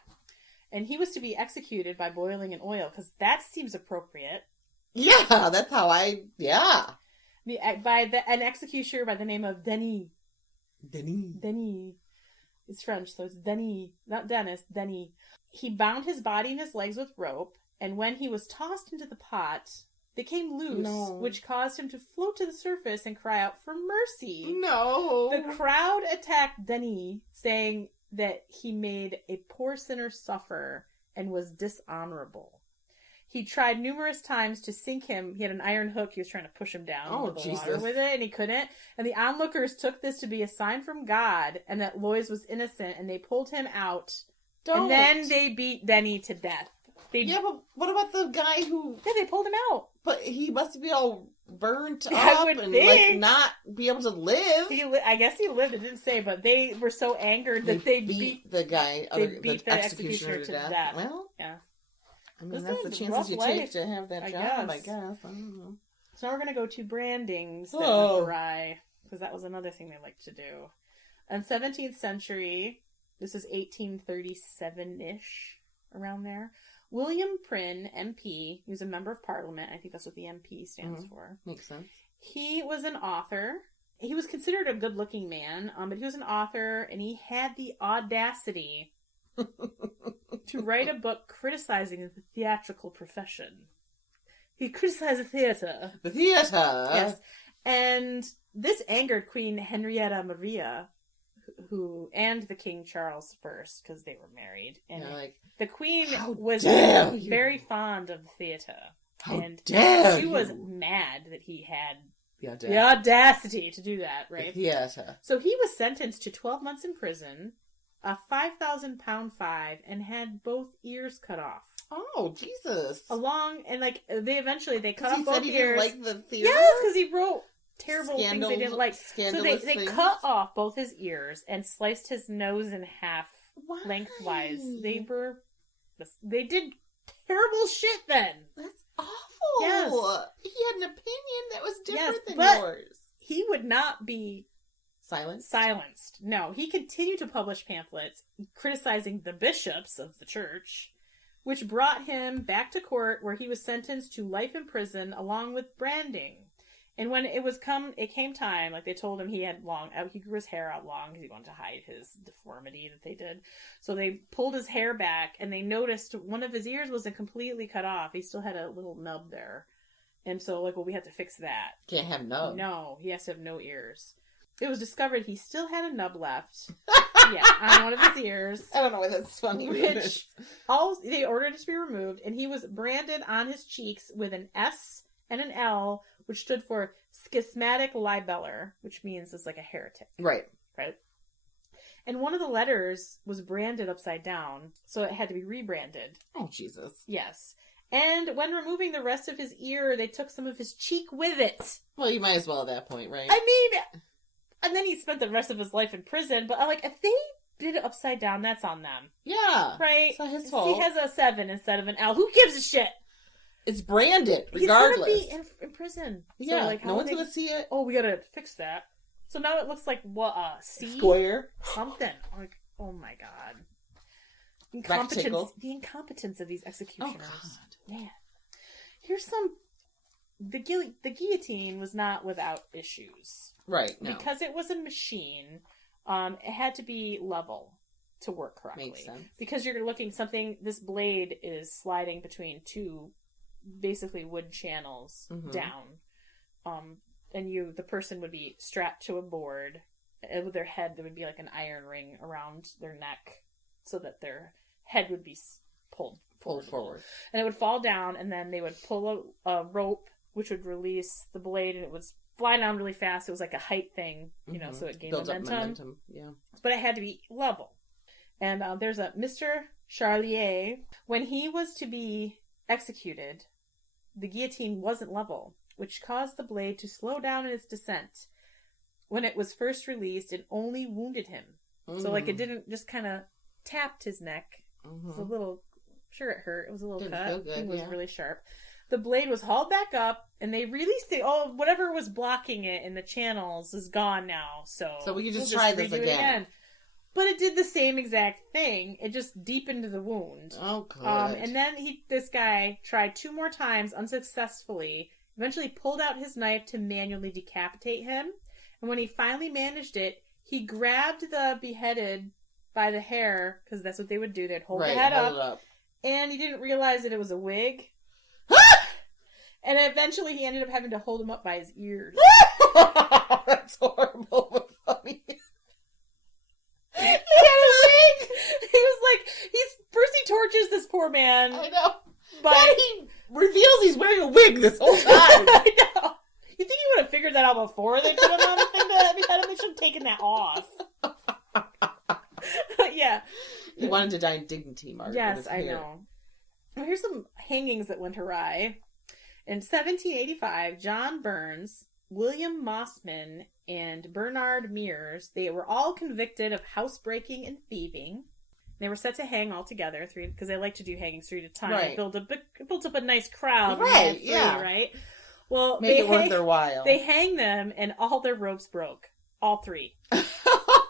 and he was to be executed by boiling in oil because that seems appropriate. Yeah, that's how an executioner by the name of Denis. Denis. It's French, so it's Denis, not Dennis, Denis. He bound his body and his legs with rope, and when he was tossed into the pot, they came loose, which caused him to float to the surface and cry out for mercy. No. The crowd attacked Denis, saying that he made a poor sinner suffer and was dishonorable. He tried numerous times to sink him. He had an iron hook. He was trying to push him down into the water with it, and he couldn't. And the onlookers took this to be a sign from God and that Lois was innocent, and they pulled him out. And then they beat Denny to death. But what about the guy who... Yeah, they pulled him out. But he must be all burnt up and not be able to live. I guess he lived. It didn't say, but they were so angered that they beat the guy. They beat the executioner to death. Well, yeah. I mean, that's the chances you take to have that job, I guess. I don't know. So now we're going to go to brandings that went awry, because that was another thing they liked to do. In 17th century, this is 1837-ish, around there, William Prynne, MP, he was a member of Parliament. I think that's what the MP stands for. Makes sense. He was an author. He was considered a good-looking man, but he was an author, and he had the audacity to write a book criticizing the theatrical profession. He criticized the theater. The theater? Yes. And this angered Queen Henrietta Maria, who and the King Charles I, because they were married. And the Queen was very fond of the theater. And she was mad that he had the audacity to do that, right? So he was sentenced to 12 months in prison, a £5,000 fine, and had both ears cut off. Oh, Jesus. They cut off both ears. He didn't like the theater? Yes, because he wrote terrible things they didn't like. So they cut off both his ears and sliced his nose in half lengthwise. They did terrible shit then. That's awful. Yes. He had an opinion that was different than yours. He would not be silenced. No, he continued to publish pamphlets criticizing the bishops of the church, which brought him back to court where he was sentenced to life in prison along with branding. And when it came time, they told him he grew his hair out long because he wanted to hide his deformity that they did. So they pulled his hair back and they noticed one of his ears wasn't completely cut off. He still had a little nub there. And so we have to fix that. Can't have nub. No, he has to have no ears. It was discovered he still had a nub left. On one of his ears. I don't know why that's funny. They ordered it to be removed, and he was branded on his cheeks with an S and an L, which stood for schismatic libeller, which means it's like a heretic. Right. And one of the letters was branded upside down, so it had to be rebranded. Oh, Jesus. Yes. And when removing the rest of his ear, they took some of his cheek with it. Well, you might as well at that point, right? I mean, and then he spent the rest of his life in prison, but if they did it upside down, that's on them. Yeah. Right? It's not his fault. He has a 7 instead of an L. Who gives a shit? It's branded, regardless. He's gonna be in prison. Yeah, so, no one's gonna see it. Oh, we gotta fix that. So now it looks like C? Square? Something. Oh my god. Incompetence. The incompetence of these executioners. Oh god. Man. Here's the guillotine was not without issues. Right, no. Because it was a machine, it had to be level to work correctly. Makes sense. Because you're looking this blade is sliding between two basically wood channels down. And the person would be strapped to a board, and with their head there would be like an iron ring around their neck so that their head would be pulled forward. And it would fall down, and then they would pull a rope which would release the blade, and it would fly down really fast. It was like a height thing, so it gained momentum. Yeah. But it had to be level. And there's a Mr. Charlier. When he was to be executed, the guillotine wasn't level, which caused the blade to slow down in its descent. When it was first released, it only wounded him. So it didn't just kind of tapped his neck. It was a little, sure it hurt. It was a little cut. Feel good, it was really sharp. The blade was hauled back up, and they released it. Oh, whatever was blocking it in the channels is gone now. So we can just try this again. But it did the same exact thing. It just deepened the wound. Oh, good. And then this guy tried 2 more times unsuccessfully. Eventually pulled out his knife to manually decapitate him. And when he finally managed it, he grabbed the beheaded by the hair, because that's what they would do. They'd hold the head up. And he didn't realize that it was a wig. And eventually he ended up having to hold him up by his ears. That's horrible but funny. He had a wig. He was like, first he tortures this poor man. I know. But then he reveals he's wearing a wig this whole time. I know. You think he would have figured that out before they put him on the thing that they should have taken that off. Yeah. He wanted to die in dignity, Mark. Yes, I know. Well, here's some hangings that went awry. In 1785, John Burns, William Mossman, and Bernard Mears, they were all convicted of housebreaking and thieving. They were set to hang all together, because they like to do hangings 3 at a time. Right. It built up a nice crowd. Right, yeah. Right? Well, made it worth their while. They hanged them, and all their ropes broke. All 3.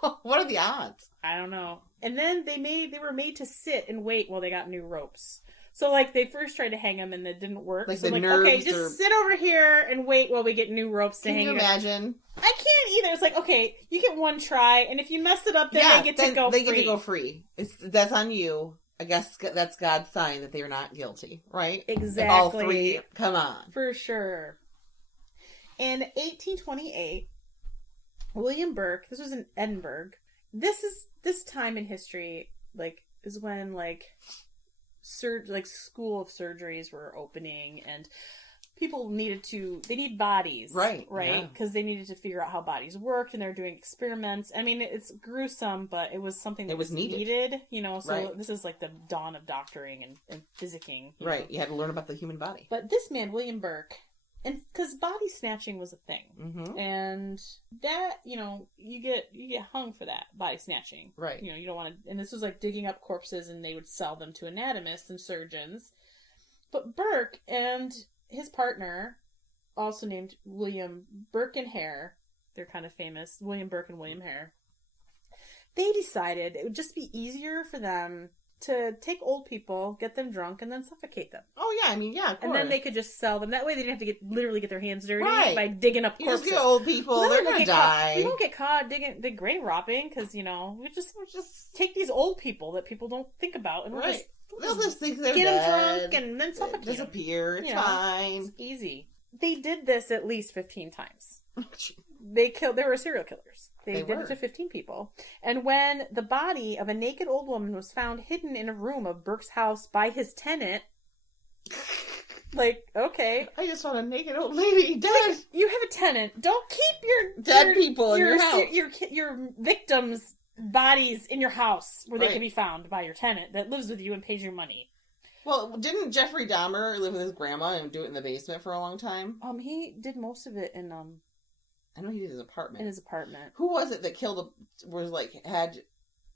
What are the odds? I don't know. And then they were made to sit and wait while they got new ropes. So, they first tried to hang them, and it didn't work. Like, so, the nerves okay, just sit over here and wait while we get new ropes to hang you. Can you imagine? I can't either. It's like, okay, you get one try, and if you mess it up, then they get to go free. They get to go free. That's on you. I guess that's God's sign that they are not guilty, right? Exactly. If all 3, come on. For sure. In 1828, William Burke, this was in Edinburgh. This time in history, like, is when, like, school of surgeries were opening, and people they need bodies. Right. Because they needed to figure out how bodies worked, and they were doing experiments. I mean, it's gruesome, but it was something that was needed, you know, so this is like the dawn of doctoring and physicking. You know? You had to learn about the human body. But this man, William Burke, and because body snatching was a thing, and that, you know, you get hung for that, body snatching, right? You know, you don't want to. And this was like digging up corpses, and they would sell them to anatomists and surgeons. But Burke and his partner, also named William Burke and Hare, they're kind of famous, William Burke and William Hare. They decided it would just be easier for them to take old people, get them drunk, and then suffocate them. Oh, yeah, I mean, yeah, of course. And then they could just sell them. That way they didn't have to literally get their hands dirty by digging up corpses. You just get old people, they're going to die. You won't get caught the grave robbing, because, you know, we just take these old people that people don't think about, and they'll just think they're get dead. Them drunk and then suffocate them. Disappear, it's fine. It's easy. They did this at least 15 times. They were serial killers. They did it to 15 people. And when the body of a naked old woman was found hidden in a room of Burke's house by his tenant, like, okay. I just found a naked old lady dead. Like, you have a tenant. Don't keep your dead people in your house. Your victims' bodies in your house where they can be found by your tenant that lives with you and pays you money. Well, didn't Jeffrey Dahmer live with his grandma and do it in the basement for a long time? He did most of it in I know he did his apartment. In his apartment. Who was it that had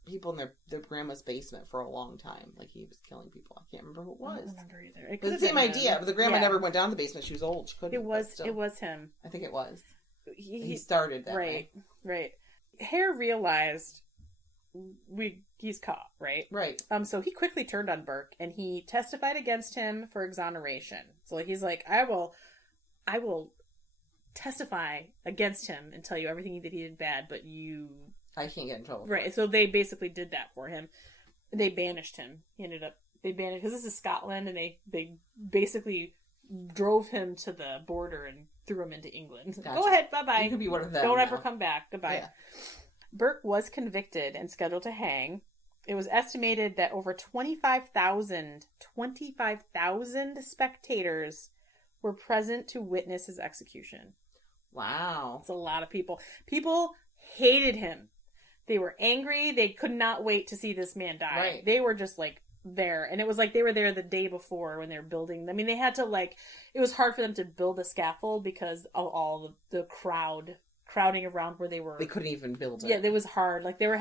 people in their grandma's basement for a long time? Like, he was killing people. I can't remember who it was. I don't remember either. It was the same idea, but the grandma never went down to the basement. She was old. She couldn't. It was him. I think it was. He started that way. Right. Hare realized he's caught, right? Right. So he quickly turned on Burke, and he testified against him for exoneration. So he's like, I will testify against him and tell you everything that he did bad, but I can't get in trouble. Right. So they basically did that for him. They banished him. Because this is Scotland, and they basically drove him to the border and threw him into England. Gotcha. Go ahead, bye-bye. You could be one of them. Don't ever come back. Goodbye. Yeah. Burke was convicted and scheduled to hang. It was estimated that over 25,000 spectators were present to witness his execution. Wow. It's a lot of people. People hated him. They were angry. They could not wait to see this man die. Right. They were just like there. And it was like they were there the day before when they were building. I mean, they had to it was hard for them to build a scaffold because of all the crowding around where they were. They couldn't even build it. Yeah, it was hard. Like, there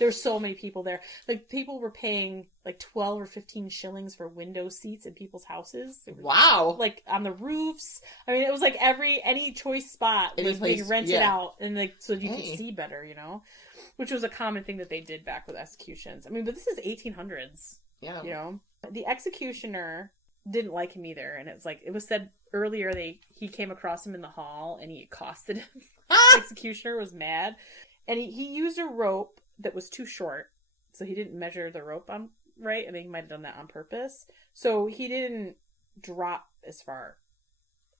were so many people there. Like, people were paying like 12 or 15 shillings for window seats in people's houses. Wow. Like, on the roofs. I mean, it was like any choice spot was being rented out, and like, so you could see better, you know? Which was a common thing that they did back with executions. I mean, but this is 1800s. Yeah. You know? The executioner didn't like him either, and it was said earlier he came across him in the hall and he accosted him. The executioner was mad, and he used a rope that was too short, so he didn't measure the rope on right. I think he might have done that on purpose, so he didn't drop as far,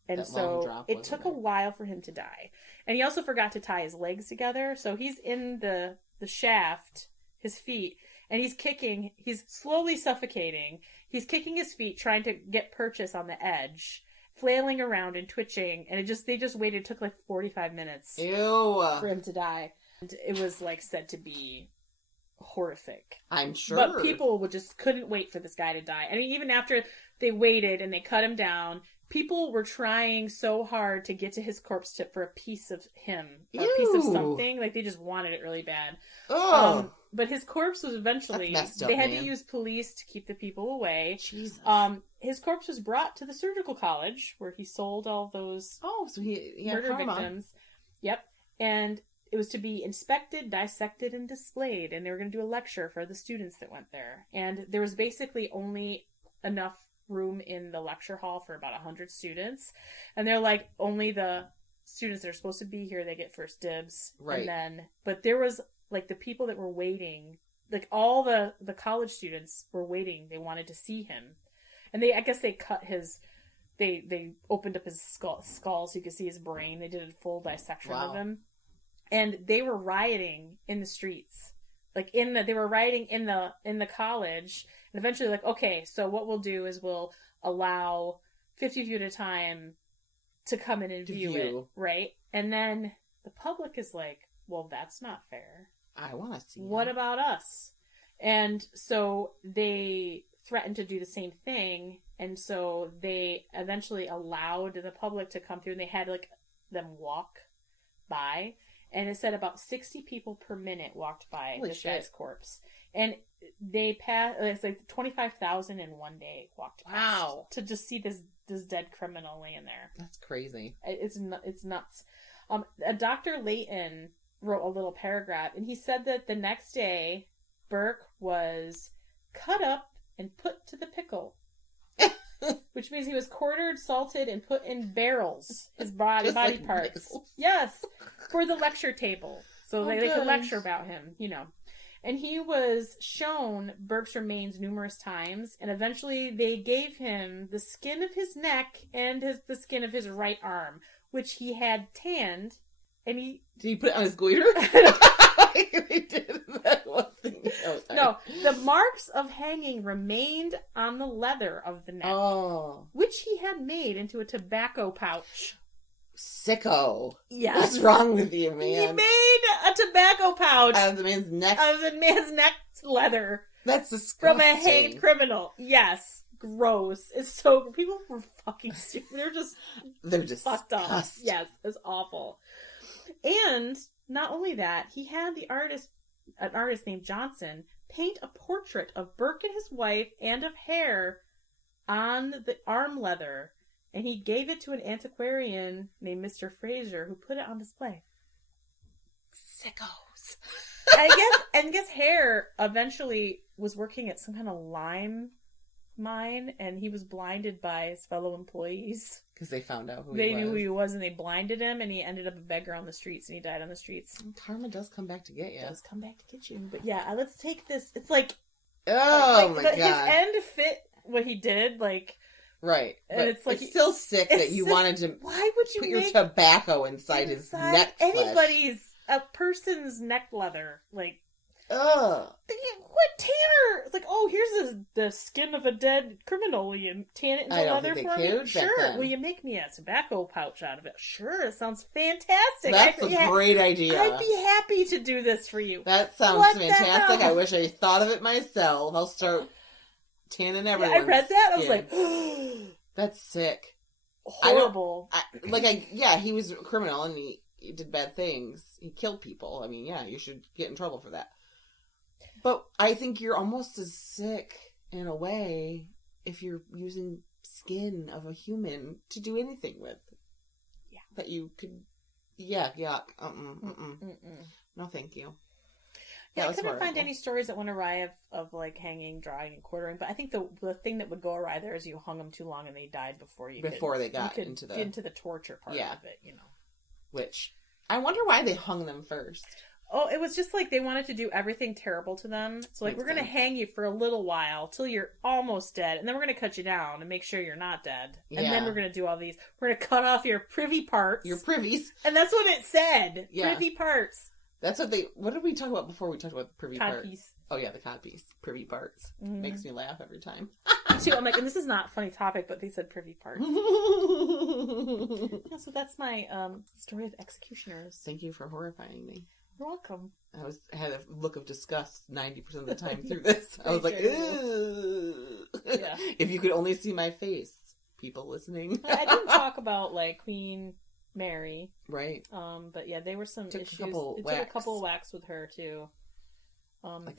and so it took a while for him to die. And he also forgot to tie his legs together, so he's in the shaft, his feet, and he's slowly suffocating. He's kicking his feet, trying to get purchase on the edge, flailing around and twitching, and they just waited. It took like 45 minutes for him to die. And it was said to be horrific. I'm sure. But people couldn't wait for this guy to die. I mean, even after they waited and they cut him down, people were trying so hard to get to his corpse tip for a piece of him, or a piece of something. Like, they just wanted it really bad. But his corpse was eventually... They had to use police to keep the people away. Jesus. His corpse was brought to the surgical college, where he sold all those so he murder victims. Yep. And it was to be inspected, dissected, and displayed. And they were going to do a lecture for the students that went there. And there was basically only enough room in the lecture hall for about 100 students. And they're like, only the students that are supposed to be here, they get first dibs. Right. But there was... the people that were waiting, all the college students were waiting. They wanted to see him. And I guess they cut they opened up his skull so you could see his brain. They did a full dissection of him. And they were rioting in the streets. Like they were rioting in the college. And eventually like, okay, so what we'll do is we'll allow 50 of you at a time to come in and view it, right? And then the public is like, well, that's not fair. I want to see what about us? And so they threatened to do the same thing, and so they eventually allowed the public to come through, and they had like them walk by, and it said about 60 people per minute walked by this guy's corpse, and they passed. It's like 25,000 in one day walked past to just see this dead criminal laying there. That's crazy. It's nuts. Dr. Layton wrote a little paragraph, and he said that the next day Burke was cut up and put to the pickle, which means he was quartered, salted, and put in barrels. His body like parts, pickles. Yes, for the lecture table, so they could lecture about him, you know. And he was shown Burke's remains numerous times, and eventually they gave him the skin of his neck and the skin of his right arm, which he had tanned. And did he put it on his goiter? He did that one thing. No, the marks of hanging remained on the leather of the neck, which he had made into a tobacco pouch. Sicko. Yes. What's wrong with you, man? He made a tobacco pouch out of the man's neck. Out of the man's neck leather. That's disgusting. From a hanged criminal. Yes. Gross. It's so... People were fucking stupid. They're just fucked up. Yes. It's awful. And not only that, he had an artist named Johnson, paint a portrait of Burke and his wife and of Hare on the arm leather. And he gave it to an antiquarian named Mr. Fraser, who put it on display. Sickos. I guess Hare eventually was working at some kind of lime mine, and he was blinded by his fellow employees. Because they found out They knew who he was, and they blinded him, and he ended up a beggar on the streets, and he died on the streets. Karma does come back to get you. It does come back to get you. But yeah, let's take this. It's like... Oh, my God. His end fit what he did, like... Right. And but it's like... It's still sick that you wanted to why would you put your tobacco inside his neck flesh. A person's neck leather. Like... Ugh. What tanner? It's like, oh, here's the skin of a dead criminal. Will you tan it into leather for me? Sure. Will you make me a tobacco pouch out of it? Sure. It sounds fantastic. That's a great idea. I'd be happy to do this for you. That sounds fantastic. I wish I thought of it myself. I'll start tanning everyone's I read that. skin. I was like, that's sick. Horrible. He was a criminal and he did bad things. He killed people. I mean, yeah, you should get in trouble for that. But I think you're almost as sick, in a way, if you're using skin of a human to do anything with. Yeah. That you could... Yeah, yuck. No, thank you. Yeah, I couldn't find any stories that went awry of like, hanging, drying, and quartering. But I think the thing that would go awry there is you hung them too long and they died before they got into the torture part of it, you know. Which, I wonder why they hung them first. Oh, it was just like they wanted to do everything terrible to them. So, like, we're going to hang you for a little while till you're almost dead. And then we're going to cut you down and make sure you're not dead. Yeah. And then we're going to do all these. We're going to cut off your privy parts. Your privies. And that's what it said. Yeah. Privy parts. That's what did we talk about before we talked about the privy parts? Codpiece. Oh, yeah, the codpiece. Privy parts. Mm-hmm. Makes me laugh every time. Me too. I'm like, and this is not a funny topic, but they said privy parts. Yeah, so that's my story of executioners. Thank you for horrifying me. You're welcome. I had a look of disgust 90% of the time through this. I was like, ugh. Yeah. If you could only see my face, people listening. I didn't talk about, like, Queen Mary. Right. But yeah, there were some issues. Took a couple of whacks with her, too. 3, I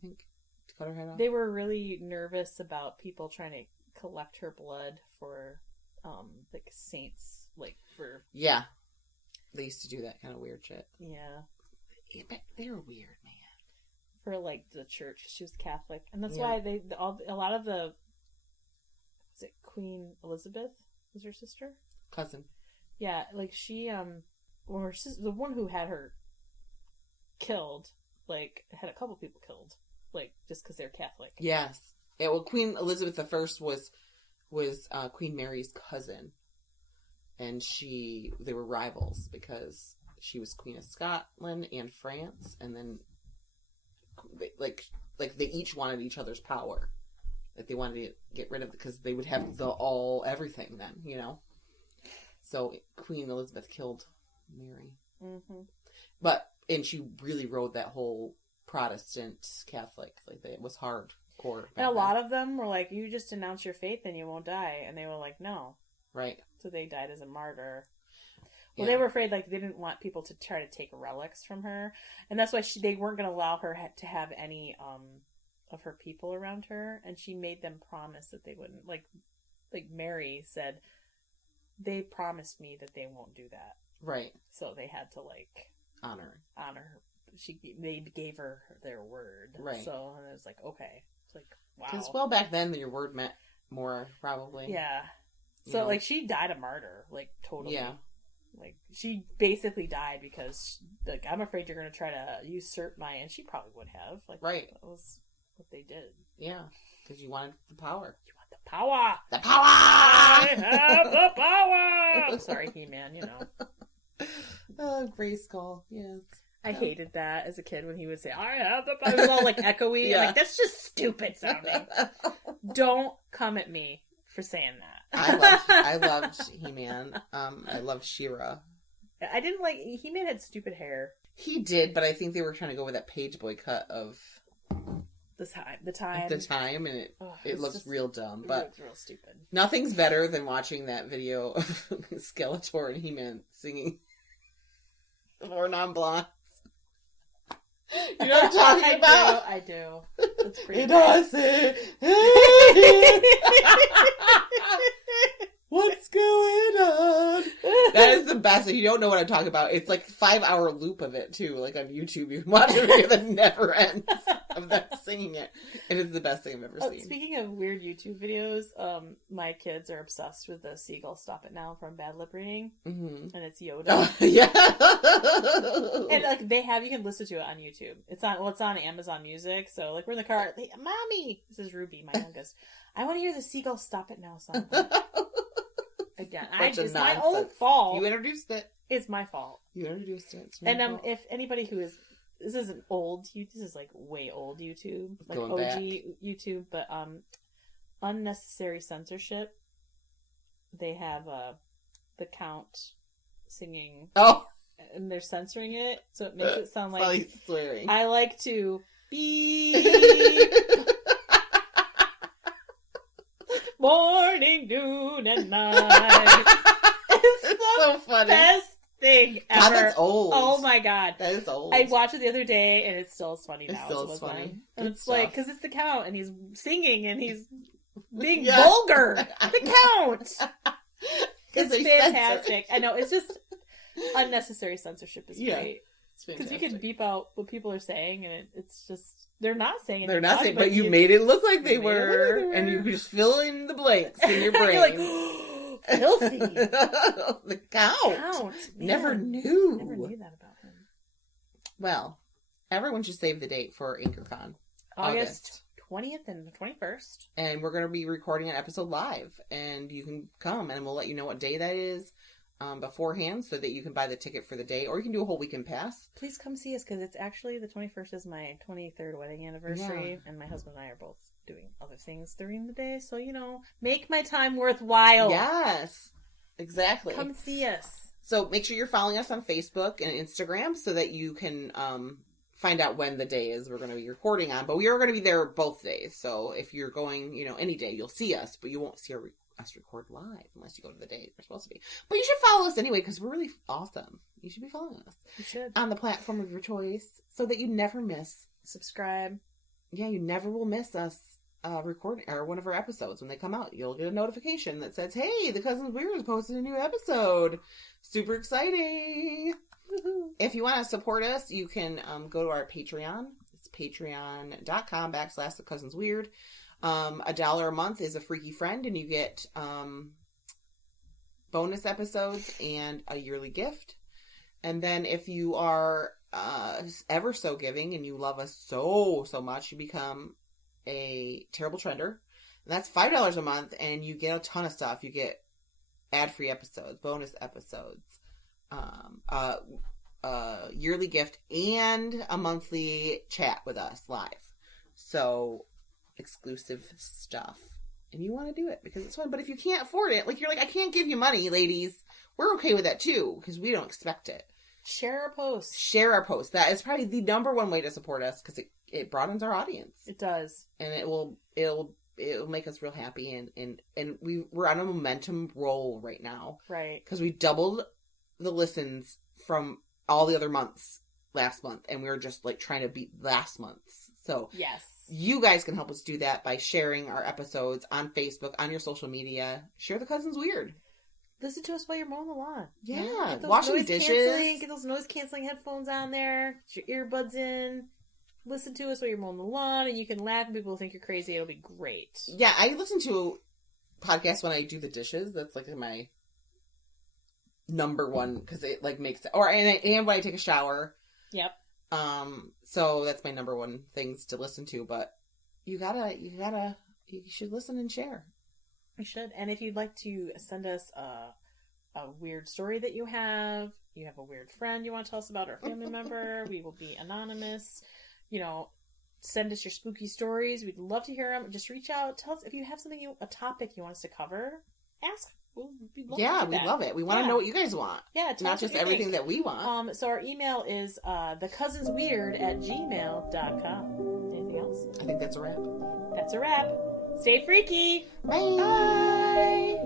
think, to cut her head off. They were really nervous about people trying to collect her blood for, like, saints, like, for... Yeah. They used to do that kind of weird shit. Yeah. But they're weird, man. For, like, the church. She was Catholic. And that's why a lot of the... Was it Queen Elizabeth? Was her sister? Cousin. Yeah, like, she, well, her sister, the one who had her killed, like, had a couple people killed. Like, just because they're Catholic. Yes. Yeah, well, Queen Elizabeth I was was Queen Mary's cousin. And they were rivals because she was Queen of Scotland and France. And then, they each wanted each other's power. Like, they wanted to get rid of it because they would have everything then, you know? So Queen Elizabeth killed Mary. Mm-hmm. And she really rode that whole Protestant Catholic. Like, it was hardcore. And a lot of them were like, you just announce your faith and you won't die. And they were like, no. Right. So they died as a martyr. Well, they were afraid, like, they didn't want people to try to take relics from her. And that's why they weren't going to allow her to have any of her people around her. And she made them promise that they wouldn't. Like Mary said, they promised me that they won't do that. Right. So they had to, like... Honor her. They gave her their word. Right. So it was like, okay. It's like, wow. Because, back then, your word meant more, probably. Yeah. So, she died a martyr. Like, totally. Yeah. Like, she basically died because, like, I'm afraid you're going to try to usurp my... And she probably would have. Like, right. That was what they did. Yeah. Because you wanted the power. You want the power! The power! I have the power! Sorry, He-Man, you know. Oh, Grayskull. Yes. I hated that as a kid when he would say, I have the power. It was all, like, echoey. Yeah. Like, that's just stupid sounding. Don't come at me for saying that. I loved He-Man. I loved She-Ra. I didn't like... He-Man had stupid hair. He did, but I think they were trying to go with that page boy cut of... The time, and it looks real dumb. But it looks real stupid. Nothing's better than watching that video of Skeletor and He-Man singing "Four Non-Blondes." You know what I'm talking about? I do. It's pretty it does it. What's going on? That is the best. If you don't know what I'm talking about, it's like 5-hour loop of it too. Like on YouTube, you can watch a video that never ends of them singing it, and it's the best thing I've ever seen. Speaking of weird YouTube videos, my kids are obsessed with the Seagull Stop It Now from Bad Lip Reading, and it's Yoda. Yeah, and like you can listen to it on YouTube. It's on Amazon Music. So like we're in the car, Mommy, this is Ruby, my youngest. I want to hear the Seagull Stop It Now song. Again, it's my own fault. You introduced it. It's my fault. You introduced it. And if anybody who is, this isn't old. This is like way old YouTube, like going OG back. YouTube. But unnecessary censorship. They have the Count singing. Oh, and they're censoring it, so it makes it sound like swearing. I like to beep. Morning, noon, and night. It's so funny. Best thing ever. God, that's old. Oh my god, that is old. I watched it the other day, and it's still funny now. It's funny. And it's like because it's the Count, and he's singing, and he's being vulgar. The Count. It's fantastic. I know. It's just unnecessary censorship is great. Because you can beep out what people are saying, and it's just they're not saying it. They're not saying, but you made it look like they were, and you just fill in the blanks in your brain. You're like, oh, filthy. The Count. Never knew. Never knew that about him. Well, everyone should save the date for AnchorCon. August 20th and 21st. And we're going to be recording an episode live, and you can come, and we'll let you know what day that is. Beforehand so that you can buy the ticket for the day, or you can do a whole weekend pass. Please come see us because it's actually the 21st is my 23rd wedding anniversary, and my husband and I are both doing other things during the day, so make my time worthwhile. Yes, exactly. Come see us. So make sure you're following us on Facebook and Instagram so that you can find out when the day is we're going to be recording on. But we are going to be there both days, so if you're going any day, you'll see us, but you won't see us record live unless you go to the day we're supposed to be. But you should follow us anyway because we're really awesome. You should be following us. You should. On the platform of your choice so that you never miss. Subscribe. Yeah, you never will miss us recording or one of our episodes when they come out. You'll get a notification that says, hey, The Cousins Weird has posted a new episode. Super exciting. If you want to support us, you can go to our Patreon. It's patreon.com/thecousinsweird. $1 a month is a freaky friend, and you get bonus episodes and a yearly gift. And then if you are ever so giving and you love us so much, you become a terrible trender. And that's $5 a month, and you get a ton of stuff. You get ad-free episodes, bonus episodes, yearly gift, and a monthly chat with us live. So, exclusive stuff. And you want to do it because it's fun. But if you can't afford it, like you're like, I can't give you money, ladies. We're okay with that too because we don't expect it. Share our posts. Share our posts. That is probably the number one way to support us because it broadens our audience. It does. And it'll make us real happy. And we're on a momentum roll right now. Right. Because we doubled the listens from all the other months last month. And we were just like trying to beat last month's. So yes. You guys can help us do that by sharing our episodes on Facebook, on your social media. Share The Cousins Weird. Listen to us while you're mowing the lawn. Yeah. Washing dishes. Get those noise-canceling headphones on there. Get your earbuds in. Listen to us while you're mowing the lawn, and you can laugh and people will think you're crazy. It'll be great. Yeah, I listen to podcasts when I do the dishes. That's like my number one, because it like makes it... And when I take a shower. Yep. So that's my number one things to listen to, but you should listen and share. You should. And if you'd like to send us a weird story that you have a weird friend you want to tell us about, or a family member, we will be anonymous. Send us your spooky stories. We'd love to hear them. Just reach out. Tell us if you have a topic you want us to cover. Ask. We'd love it. We want to know what you guys want. Yeah, not just everything that we want. So our email is thecousinsweird@gmail.com. Anything else? I think that's a wrap. That's a wrap. Stay freaky. Bye. Bye.